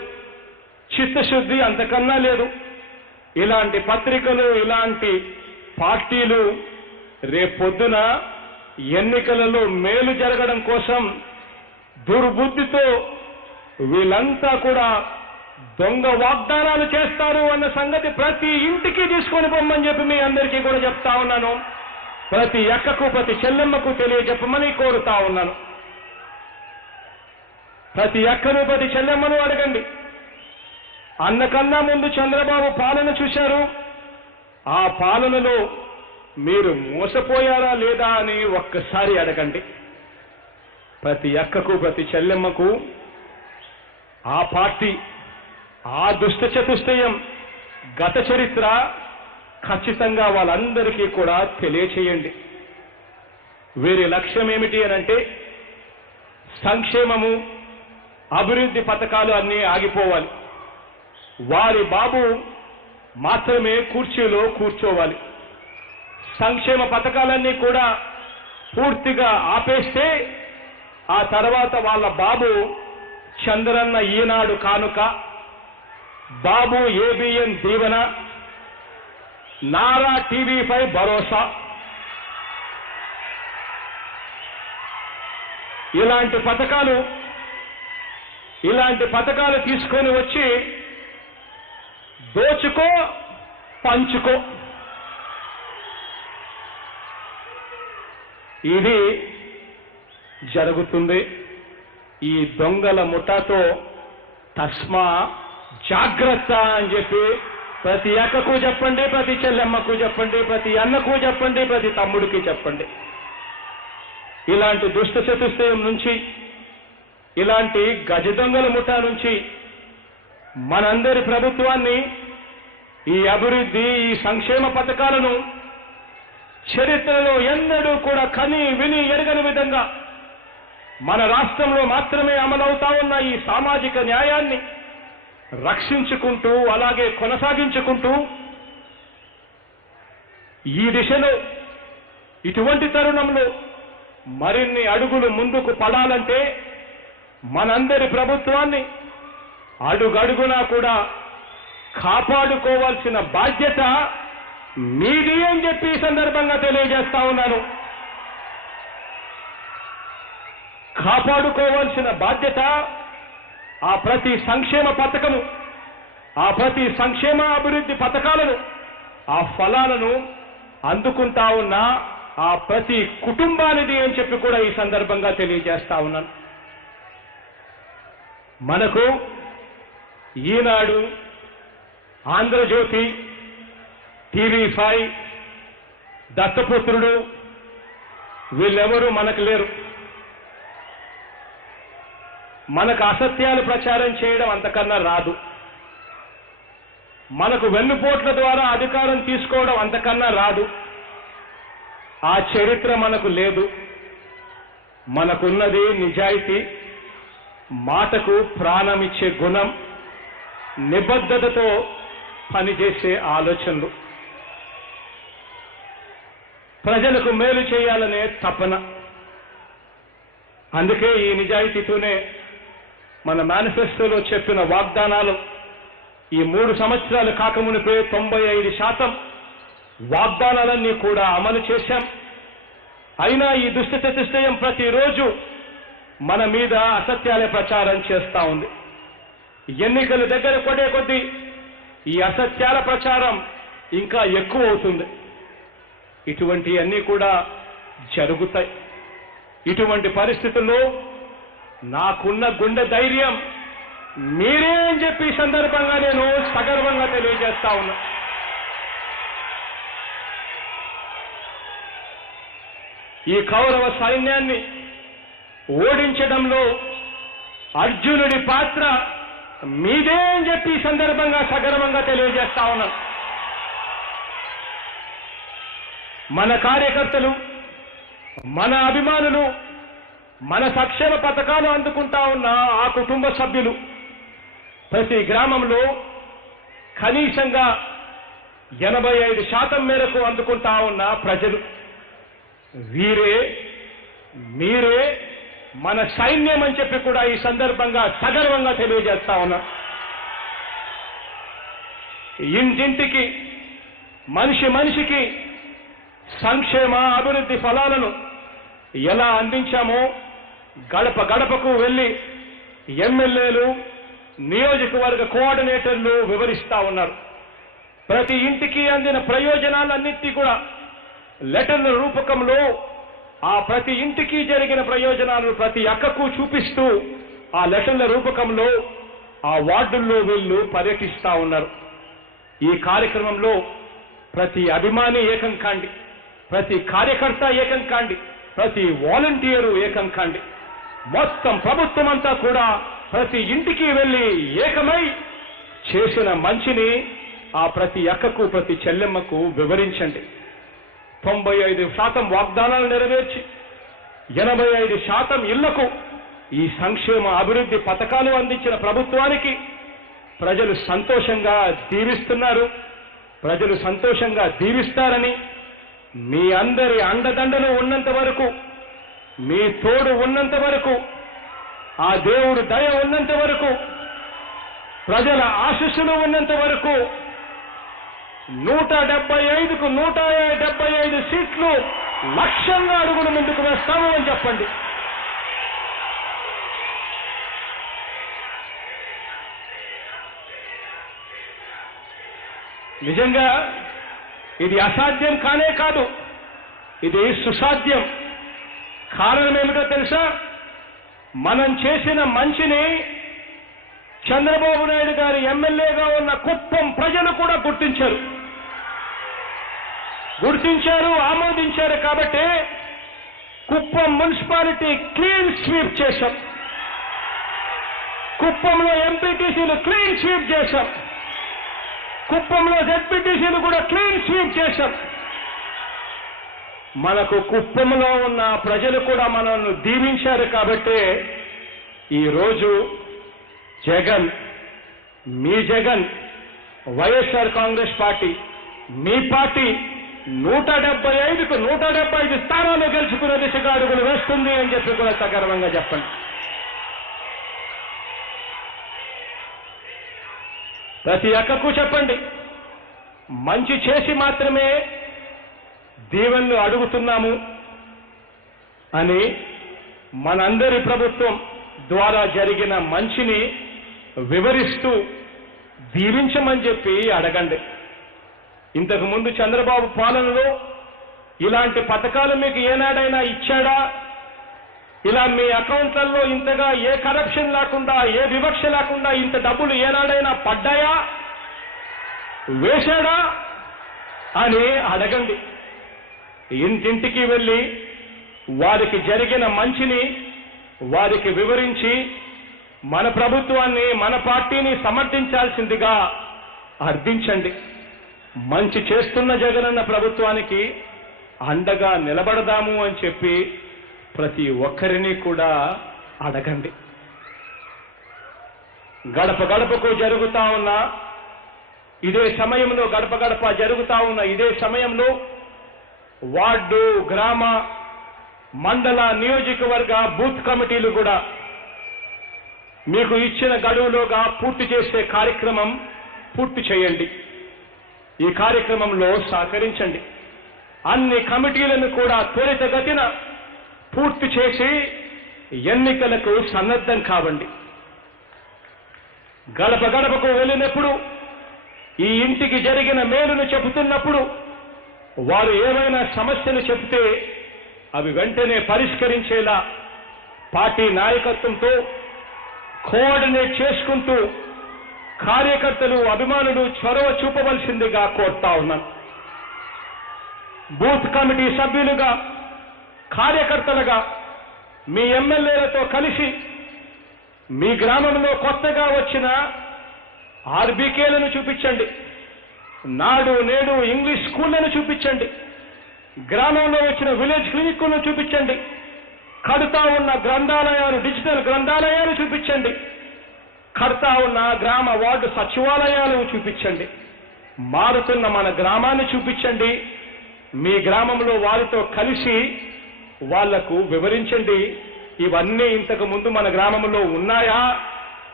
చిత్తశుద్ధి అంతకన్నా లేదు. ఇలాంటి పత్రికలు, ఇలాంటి పార్టీలు రేపొద్దున ఎన్నికలలో మేలు జరగడం కోసం దుర్బుద్ధితో వీళ్ళంతా కూడా దొంగ వాగ్దానాలు చేస్తారు అన్న సంగతి ప్రతి ఇంటికి తీసుకొని పొమ్మని చెప్పి మీ అందరికీ కూడా చెప్తా ఉన్నాను. ప్రతి అక్కకు, ప్రతి చెల్లెమ్మకు తెలియజెప్పమని కోరుతా ఉన్నాను. ప్రతి అక్కను, ప్రతి చెల్లెమ్మను అడగండి, అన్నకన్నా ముందు చంద్రబాబు పాలన చూశారు, ఆ పాలనలో మీరు మోసపోయారా లేదా అని ఒక్కసారి అడగండి. ప్రతి అక్కకు, ప్రతి చెల్లెమ్మకు ఆ పార్టీ, ఆ దుష్ట చతుష్టయం గత చరిత్ర ఖచ్చితంగా వాళ్ళందరికీ కూడా తెలియచేయండి. వీరి లక్ష్యం ఏమిటి అనంటే సంక్షేమము, అభివృద్ధి పథకాలు అన్నీ ఆగిపోవాలి. వారి బాబు మాత్రమే కుర్చీలో కూర్చోవాలి. సంక్షేమ పథకాలన్నీ కూడా పూర్తిగా ఆపేస్తే ఆ తర్వాత వాళ్ళ బాబు చంద్రన్న ఈనాడు కానుక, బాబు ఏబిఎన్ దీవెన, నారా టీవీ5 భరోసా, ఇలాంటి పథకాలు తీసుకొని వచ్చి దోచుకో, పంచుకో. ఇది జరుగుతుంది. ఈ దొంగల ముఠాతో తస్మా జాగ్రత్త అని చెప్పి ప్రతి అక్కకు చెప్పండి, ప్రతి చెల్లెమ్మకు చెప్పండి, ప్రతి అన్నకు చెప్పండి, ప్రతి తమ్ముడికి చెప్పండి. ఇలాంటి దుష్ట చతుష్టయం నుంచి, ఇలాంటి గజ దొంగల ముఠా నుంచి మనందరి ప్రభుత్వాన్ని, ఈ అభివృద్ధి, ఈ సంక్షేమ పథకాలను చరిత్రలో ఎన్నడూ కూడా కని విని ఎరగని విధంగా మన రాష్ట్రంలో మాత్రమే అమలవుతా ఉన్న ఈ సామాజిక న్యాయాన్ని రక్షించుకుంటూ, అలాగే కొనసాగించుకుంటూ ఈ దిశలో ఇటువంటి తరుణంలో మరిన్ని అడుగులు ముందుకు పడాలంటే మనందరి ప్రభుత్వాన్ని అడుగడుగునా కూడా కాపాడుకోవాల్సిన బాధ్యత మీది అని చెప్పి ఈ సందర్భంగా తెలియజేస్తా ఉన్నాను. కాపాడుకోవాల్సిన బాధ్యత ఆ ప్రతి సంక్షేమ పథకము, ఆ ప్రతి సంక్షేమ అభివృద్ధి పథకాలను, ఆ ఫలాలను అందుకుంటా ఉన్న ఆ ప్రతి కుటుంబానిది అని చెప్పి కూడా ఈ సందర్భంగా తెలియజేస్తా ఉన్నాను. మనకు ఈనాడు, ఆంధ్రజ్యోతి, టీవీ5, దత్తపుత్రుడు వీళ్ళెవరూ మనకు లేరు. మనకు అసత్యాలు ప్రచారం చేయడం అంతకన్నా రాదు. మనకు వెన్నుపోట్ల ద్వారా అధికారం తీసుకోవడం అంతకన్నా రాదు. ఆ చరిత్ర మనకు లేదు. మనకున్నది నిజాయితీ, మాటకు ప్రాణమిచ్చే గుణం, నిబద్ధతతో పనిచేసే ఆలోచనలు, ప్రజలకు మేలు చేయాలనే తపన. అందుకే ఈ నిజాయితీతోనే మన మేనిఫెస్టోలో చెప్పిన వాగ్దానాలు ఈ 3 సంవత్సరాలు కాకమునిపే 95% వాగ్దానాలన్నీ కూడా అమలు చేశాం. అయినా ఈ దుష్ట చతుష్టయం ప్రతిరోజు మన మీద అసత్యాలే ప్రచారం చేస్తా ఉంది. ఎన్నికల దగ్గర పడే కొద్దీ ఈ అసత్యాల ప్రచారం ఇంకా ఎక్కువ అవుతుంది. ఇటువంటివన్నీ కూడా జరుగుతాయి. ఇటువంటి పరిస్థితుల్లో నాకున్న గుండె ధైర్యం మీరే అని చెప్పి ఈ సందర్భంగా నేను సగర్వంగా తెలియజేస్తా ఉన్నా. ఈ కౌరవ సైన్యాన్ని ఓడించడంలో అర్జునుడి పాత్ర మీదే అని చెప్పి ఈ సందర్భంగా సగర్వంగా తెలియజేస్తా ఉన్నాను. మన కార్యకర్తలు, మన అభిమానులు, మన సంక్షేమ పథకాలు అందుకుంటా ఉన్న ఆ కుటుంబ సభ్యులు ప్రతి గ్రామంలో కనీసంగా 85% మేరకు అందుకుంటా ఉన్న ప్రజలు, వీరే మీరే మన సైన్యం అని చెప్పి కూడా ఈ సందర్భంగా సగర్వంగా తెలియజేస్తా ఉన్నా. ఇంటింటికి, మనిషి మనిషికి సంక్షేమ అభివృద్ధి ఫలాలను ఎలా అందించామో గడప గడపకు వెళ్లి ఎమ్మెల్యేలు, నియోజకవర్గ కోఆర్డినేటర్లు వివరిస్తా ఉన్నారు. ప్రతి ఇంటికి అందిన ప్రయోజనాలన్నింటినీ కూడా లెటర్ల రూపకంలో ఆ ప్రతి ఇంటికి జరిగిన ప్రయోజనాలను ప్రతి అక్కకు చూపిస్తూ ఆ లెటర్ల రూపకంలో ఆ వార్డుల్లో వీళ్ళు పర్యటిస్తా ఉన్నారు. ఈ కార్యక్రమంలో ప్రతి అభిమాని ఏకం కాండి, ప్రతి కార్యకర్త ఏకం కాండి, ప్రతి వాలంటీరు ఏకం కాండి. మొత్తం ప్రభుత్వం అంతా కూడా ప్రతి ఇంటికి వెళ్లి ఏకమై చేసిన మంచిని ఆ ప్రతి అక్కకు, ప్రతి చెల్లెమ్మకు వివరించండి. 95% వాగ్దానాలు నెరవేర్చి 85% ఇళ్లకు ఈ సంక్షేమ అభివృద్ధి పథకాలు అందించిన ప్రభుత్వానికి ప్రజలు సంతోషంగా దీవిస్తున్నారు. ప్రజలు సంతోషంగా దీవిస్తారని, మీ అందరి అండదండలు ఉన్నంత వరకు, మీ తోడు ఉన్నంత వరకు, ఆ దేవుడు దయ ఉన్నంత వరకు, ప్రజల ఆశీస్సులు ఉన్నంత వరకు 175కు 175 సీట్లు లక్ష్యంగా అడుగులు ముందుకు వేస్తాము అని చెప్పండి. నిజంగా ఇది అసాధ్యం కానే కాదు, ఇది సుసాధ్యం. కారణం ఏమిటో తెలుసా? మనం చేసిన మంచిని చంద్రబాబు నాయుడు గారి ఎమ్మెల్యేగా ఉన్న కుప్పం ప్రజలు కూడా గుర్తించారు, ఆమోదించారు. కాబట్టి కుప్పం మున్సిపాలిటీ క్లీన్ స్వీప్ చేశాం. కుప్పంలో ఎంపీటీసీలు క్లీన్ స్వీప్ చేశాం. కుప్పంలో జెడ్పీటీసీలు కూడా క్లీన్ స్వీప్ చేశాం. మనకు కుప్పంలో ఉన్న ప్రజలు కూడా మనల్ని దీవించారు. కాబట్టి ఈరోజు జగన్, మీ జగన్, వైఎస్ఆర్ కాంగ్రెస్ పార్టీ, మీ పార్టీ 175కు 175 స్థానాలు గెలుచుకునే దిశగా అడుగులు వేస్తుంది అని చెప్పి కూడా సగర్వంగా చెప్పండి. ప్రతి అక్కకు చెప్పండి, మంచి చేసి మాత్రమే దీవెనలు అడుగుతున్నాము అని. మనందరి ప్రభుత్వం ద్వారా జరిగిన మంచిని వివరిస్తూ దీవించమని చెప్పి అడగండి. ఇంతకు ముందు చంద్రబాబు పాలనలో ఇలాంటి పథకాలు మీకు ఏనాడైనా ఇచ్చాడా? ఇలా మీ అకౌంట్లలో ఇంతగా ఏ కరప్షన్ లేకుండా, ఏ వివక్ష లేకుండా ఇంత డబ్బులు ఏనాడైనా పడ్డాయా, వేశాడా అని అడగండి. ఇంటింటికి వెళ్ళి వారికి జరిగిన మంచిని వారికి వివరించి మన ప్రభుత్వాన్ని, మన పార్టీని సమర్థించాల్సిందిగా అర్థించండి. మంచి చేస్తున్న జగనన్న ప్రభుత్వానికి అండగా నిలబడదాము అని చెప్పి ప్రతి ఒక్కరిని కూడా అడగండి. గడప గడపకు జరుగుతా ఉన్న ఇదే సమయంలో, గడప గడప జరుగుతా ఉన్న ఇదే సమయంలో వార్డు, గ్రామ, మండల, నియోజకవర్గ బూత్ కమిటీలు కూడా మీకు ఇచ్చిన గడువులోగా పూర్తి చేసే కార్యక్రమం పూర్తి చేయండి. ఈ కార్యక్రమంలో సహకరించండి. అన్ని కమిటీలను కూడా త్వరితగతిన పూర్తి చేసి ఎన్నికలకు సన్నద్ధం కావండి. గడప గడపకు వెళ్ళినప్పుడు, ఈ ఇంటికి జరిగిన మేలును చెబుతున్నప్పుడు వారు ఏమైనా సమస్యలు చెబితే అవి వెంటనే పరిష్కరించేలా పార్టీ నాయకత్వంతో కోఆర్డినేట్ చేసుకుంటూ కార్యకర్తలు అభిమానులు చొరవ చూపవలసిందిగా కోరుతా ఉన్నాను. బూత్ కమిటీ సభ్యులుగా కార్యకర్తలుగా మీ ఎమ్మెల్యేలతో కలిసి మీ గ్రామంలో కొత్తగా వచ్చిన ఆర్బీకేలను చూపించండి, నాడు నేడు ఇంగ్లీష్ స్కూళ్లను చూపించండి, గ్రామంలో వచ్చిన విలేజ్ క్లినిక్లను చూపించండి, కడుతా ఉన్న గ్రంథాలయాలు డిజిటల్ గ్రంథాలయాలు చూపించండి, కడతా ఉన్న గ్రామ వార్డు సచివాలయాలు చూపించండి, మారుతున్న మన గ్రామాన్ని చూపించండి. మీ గ్రామంలో వారితో కలిసి వాళ్లకు వివరించండి, ఇవన్నీ ఇంతకు ముందు మన గ్రామంలో ఉన్నాయా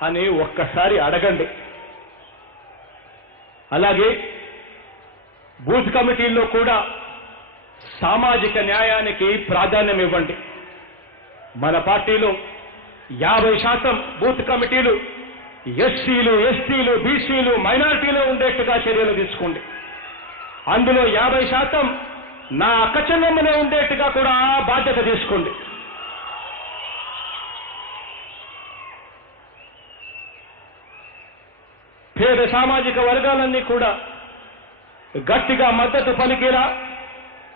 అని ఒక్కసారి అడగండి. అలాగే బూత్ కమిటీల్లో కూడా సామాజిక న్యాయానికి ప్రాధాన్యం ఇవ్వండి. మన పార్టీలో 50% బూత్ కమిటీలు ఎస్సీలు, ఎస్టీలు, బీసీలు, మైనారిటీలో ఉండేట్టుగా చర్యలు తీసుకోండి. అందులో 50% నా అక్కచెల్లెమ్మనే ఉండేట్టుగా కూడా బాధ్యత తీసుకోండి. పేద సామాజిక వర్గాలన్నీ కూడా గట్టిగా మద్దతు పలికేలా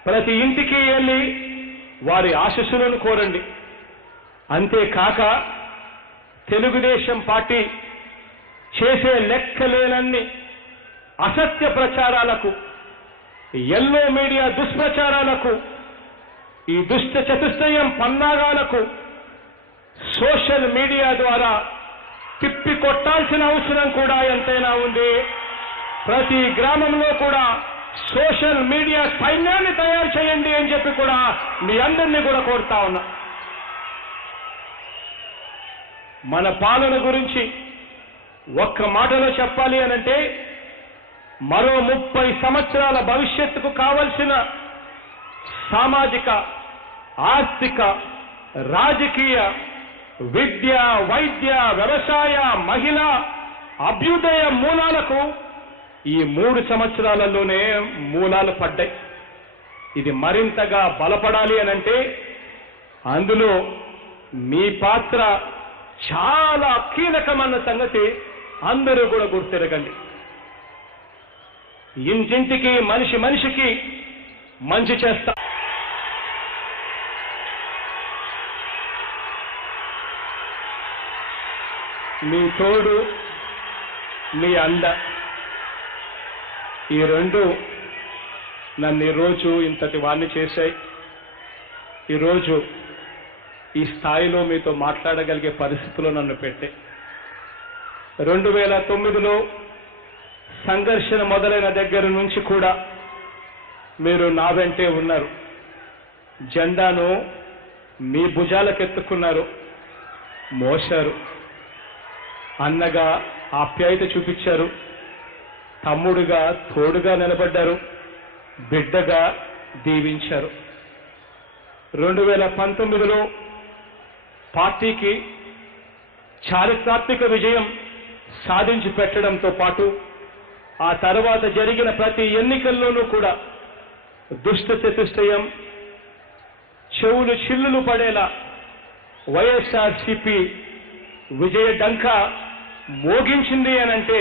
ప్రతి ఇంటికి వెళ్ళి వారి ఆశీస్సులను కోరండి. అంతేకాక తెలుగుదేశం పార్టీ చేసే లెక్కలేనన్ని అసత్య ప్రచారాలకు, ఎల్లో మీడియా దుష్ప్రచారాలకు, ఈ దుష్ట చతుష్టయం పన్నాగాలకు సోషల్ మీడియా ద్వారా తిప్పి కొట్టాల్సిన అవసరం కూడా ఎంతైనా ఉంది. ప్రతి గ్రామంలో కూడా సోషల్ మీడియా సైన్యాన్ని తయారు చేయండి అని చెప్పి కూడా మీ అందరినీ కూడా కోరుతా ఉన్నా. మన పాలన గురించి ఒక్క మాటలో చెప్పాలి అనంటే, మరో 30 సంవత్సరాల భవిష్యత్తుకు కావలసిన సామాజిక, ఆర్థిక, రాజకీయ, విద్య, వైద్య, వ్యవసాయ, మహిళా అభ్యుదయ మూలాలకు ఈ 3 సంవత్సరాలలోనే మూలాలు పడ్డాయి. ఇది మరింతగా బలపడాలి అనంటే అందులో మీ పాత్ర చాలా కీలకమైన సంగతి అందరూ కూడా గుర్తెరగండి. ఇంటింటికి, మనిషి మనిషికి మంచి చేస్తా. మీ తోడు, మీ అండ, ఈ రెండు నన్ను ఈరోజు ఇంతటి వాణ్ణి చేశాయి. ఈరోజు ఈ స్థాయిలో మీతో మాట్లాడగలిగే పరిస్థితిలో నన్ను పెట్టే. 2009లో సంఘర్షణ మొదలైన దగ్గర నుంచి కూడా మీరు నా వెంటే ఉన్నారు. జెండాను మీ భుజాలకెత్తుకున్నారు, మోశారు, అన్నగా ఆప్యాయత చూపించారు, తమ్ముడుగా తోడుగా నిలబడ్డారు, బిడ్డగా దీవించారు. 2019లో పార్టీకి చారిత్రాత్మక విజయం సాధించి పెట్టడంతో పాటు ఆ తర్వాత జరిగిన ప్రతి ఎన్నికల్లోనూ కూడా దుష్ట చతుష్టయం చెవులు చిల్లులు పడేలా వైఎస్ఆర్సీపీ విజయ డంక మోగించింది అనంటే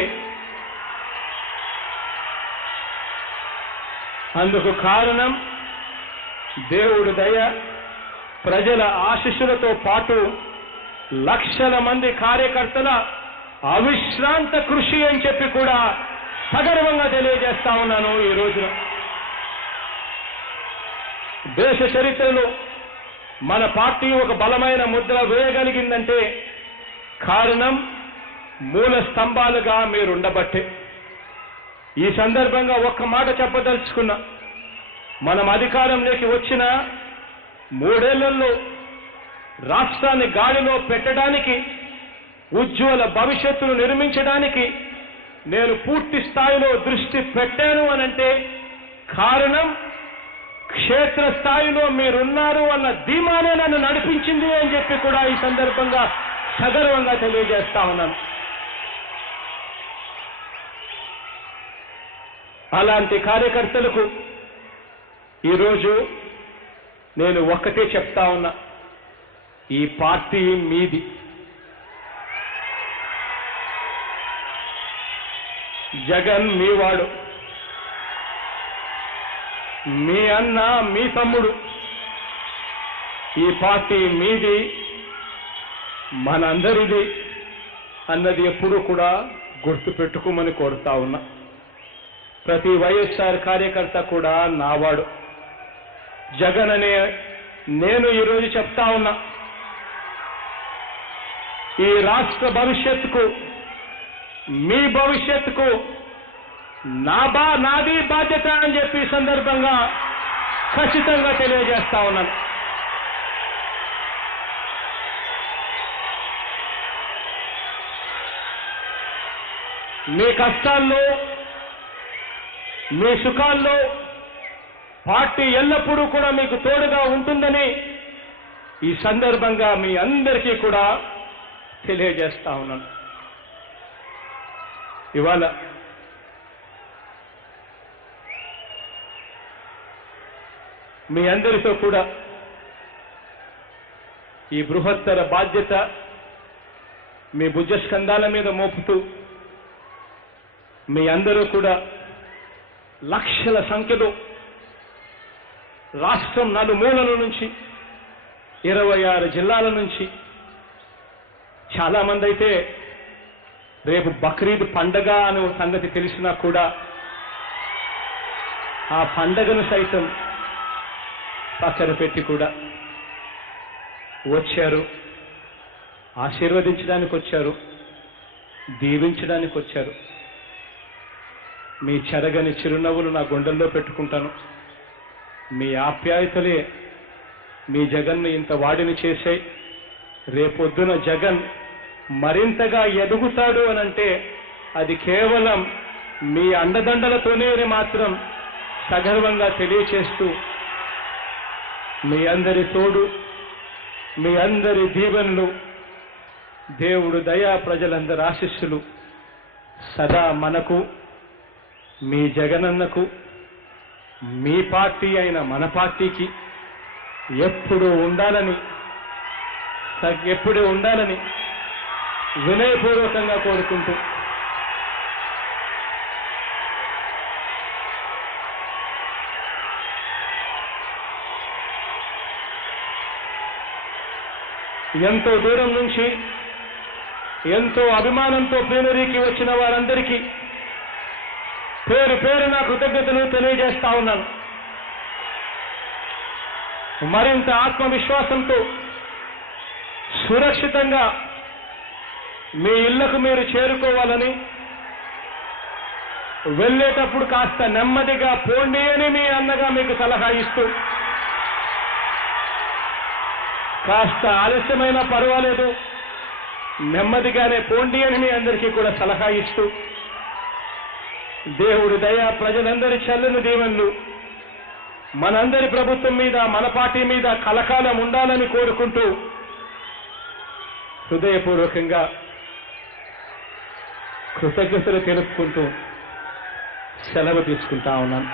అందుకు కారణం దేవుడి దయ, ప్రజల ఆశీస్సులతో పాటు లక్షల మంది కార్యకర్తల అవిశ్రాంత కృషి అని చెప్పి కూడా సగర్వంగా తెలియజేస్తా ఉన్నాను. ఈ రోజున దేశ చరిత్రలో మన పార్టీ ఒక బలమైన ముద్ర వేయగలిగిందంటే కారణం మూల స్తంభాలుగా మీరుండబట్టే. ఈ సందర్భంగా ఒక్క మాట చెప్పదలుచుకున్నా. మనం అధికారంలోకి వచ్చిన 3 ఏళ్లలో రాష్ట్రాన్ని గాడిలో పెట్టడానికి, ఉజ్వల భవిష్యత్తును నిర్మించడానికి నేను పూర్తి స్థాయిలో దృష్టి పెట్టాను అనంటే కారణం క్షేత్ర స్థాయిలో మీరున్నారు అన్న ధీమానే నన్ను నడిపించింది అని చెప్పి కూడా ఈ సందర్భంగా సగర్వంగా తెలియజేస్తా ఉన్నాను. అలాంటి కార్యకర్తలకు ఈరోజు నేను ఒక్కటే చెప్తా ఉన్నా. ఈ పార్టీ మీది. జగన్ మీవాడు, మీ అన్న, మీ తమ్ముడు. ఈ పార్టీ మీది, మనందరిది అన్నది ఎప్పుడూ కూడా గుర్తు పెట్టుకోమని కోరుతా ఉన్నా. ప్రతి వైఎస్ఆర్ కార్యకర్త కూడా నావాడు. జగన్ అనే నేను ఈరోజు చెప్తా ఉన్నా, ఈ రాష్ట్ర భవిష్యత్తుకు, మీ భవిష్యత్తుకు నాది బాధ్యత అని చెప్పి ఈ సందర్భంగా ఖచ్చితంగా తెలియజేస్తా ఉన్నాను. మీ కష్టాల్లో, మీ సుఖాల్లో పార్టీ ఎల్లప్పుడూ కూడా మీకు తోడుగా ఉంటుందని ఈ సందర్భంగా మీ అందరికీ కూడా తెలియజేస్తా ఉన్నాను. ఇవాళ మీ అందరితో కూడా ఈ బృహత్తర బాధ్యత మీ భుజస్కంధాల మీద మోపుతూ మీ అందరూ కూడా లక్షల సంఖ్యలో రాష్ట్రం నలుమూలల నుంచి 26 జిల్లాల నుంచి చాలామంది అయితే రేపు బక్రీద్ పండగ అనే సంగతి తెలిసినా కూడా ఆ పండగను సైతం పక్కన పెట్టి కూడా వచ్చారు, ఆశీర్వదించడానికి వచ్చారు, దీవించడానికి వచ్చారు. మీ చెరగని చిరునవ్వులు నా గుండెల్లో పెట్టుకుంటాను. మీ ఆప్యాయతలే మీ జగన్ను ఇంత వాడిని చేశాయి. రేపొద్దున జగన్ మరింతగా ఎదుగుతాడు అనంటే అది కేవలం మీ అండదండలతోనే మాత్రం సగర్వంగా తెలియచేస్తూ, మీ అందరి తోడు, మీ అందరి దీవెనలు, దేవుడు దయా, ప్రజలందరి ఆశీస్సులు సదా మనకు, మీ జగనన్నకు, మీ పార్టీ అయిన మన పార్టీకి ఎప్పుడూ ఉండాలని వినయపూర్వకంగా కోరుకుంటూ ఎంతో దూరం నుంచి ఎంతో అభిమానంతో ప్లీనరీకి వచ్చిన వారందరికీ పేరు పేరున కృతజ్ఞతలు తెలియజేస్తా ఉన్నాను. మరింత ఆత్మవిశ్వాసంతో సురక్షితంగా మీ ఇళ్లకు మీరు చేరుకోవాలని, వెళ్ళేటప్పుడు కాస్త నెమ్మదిగా పోండి అని మీ అన్నగా మీకు సలహా ఇస్తూ, కాస్త ఆలస్యమైనా పర్వాలేదు నెమ్మదిగానే పోండి అని మీ అందరికీ కూడా సలహా ఇస్తూ, దేవుడి దయ, ప్రజలందరి చల్లని దీవెనలు మనందరి ప్రభుత్వం మీద, మన పార్టీ మీద కలకాలం ఉండాలని కోరుకుంటూ హృదయపూర్వకంగా కృతజ్ఞతలు తెలుపుకుంటూ సెలవు తీసుకుంటా ఉన్నాను.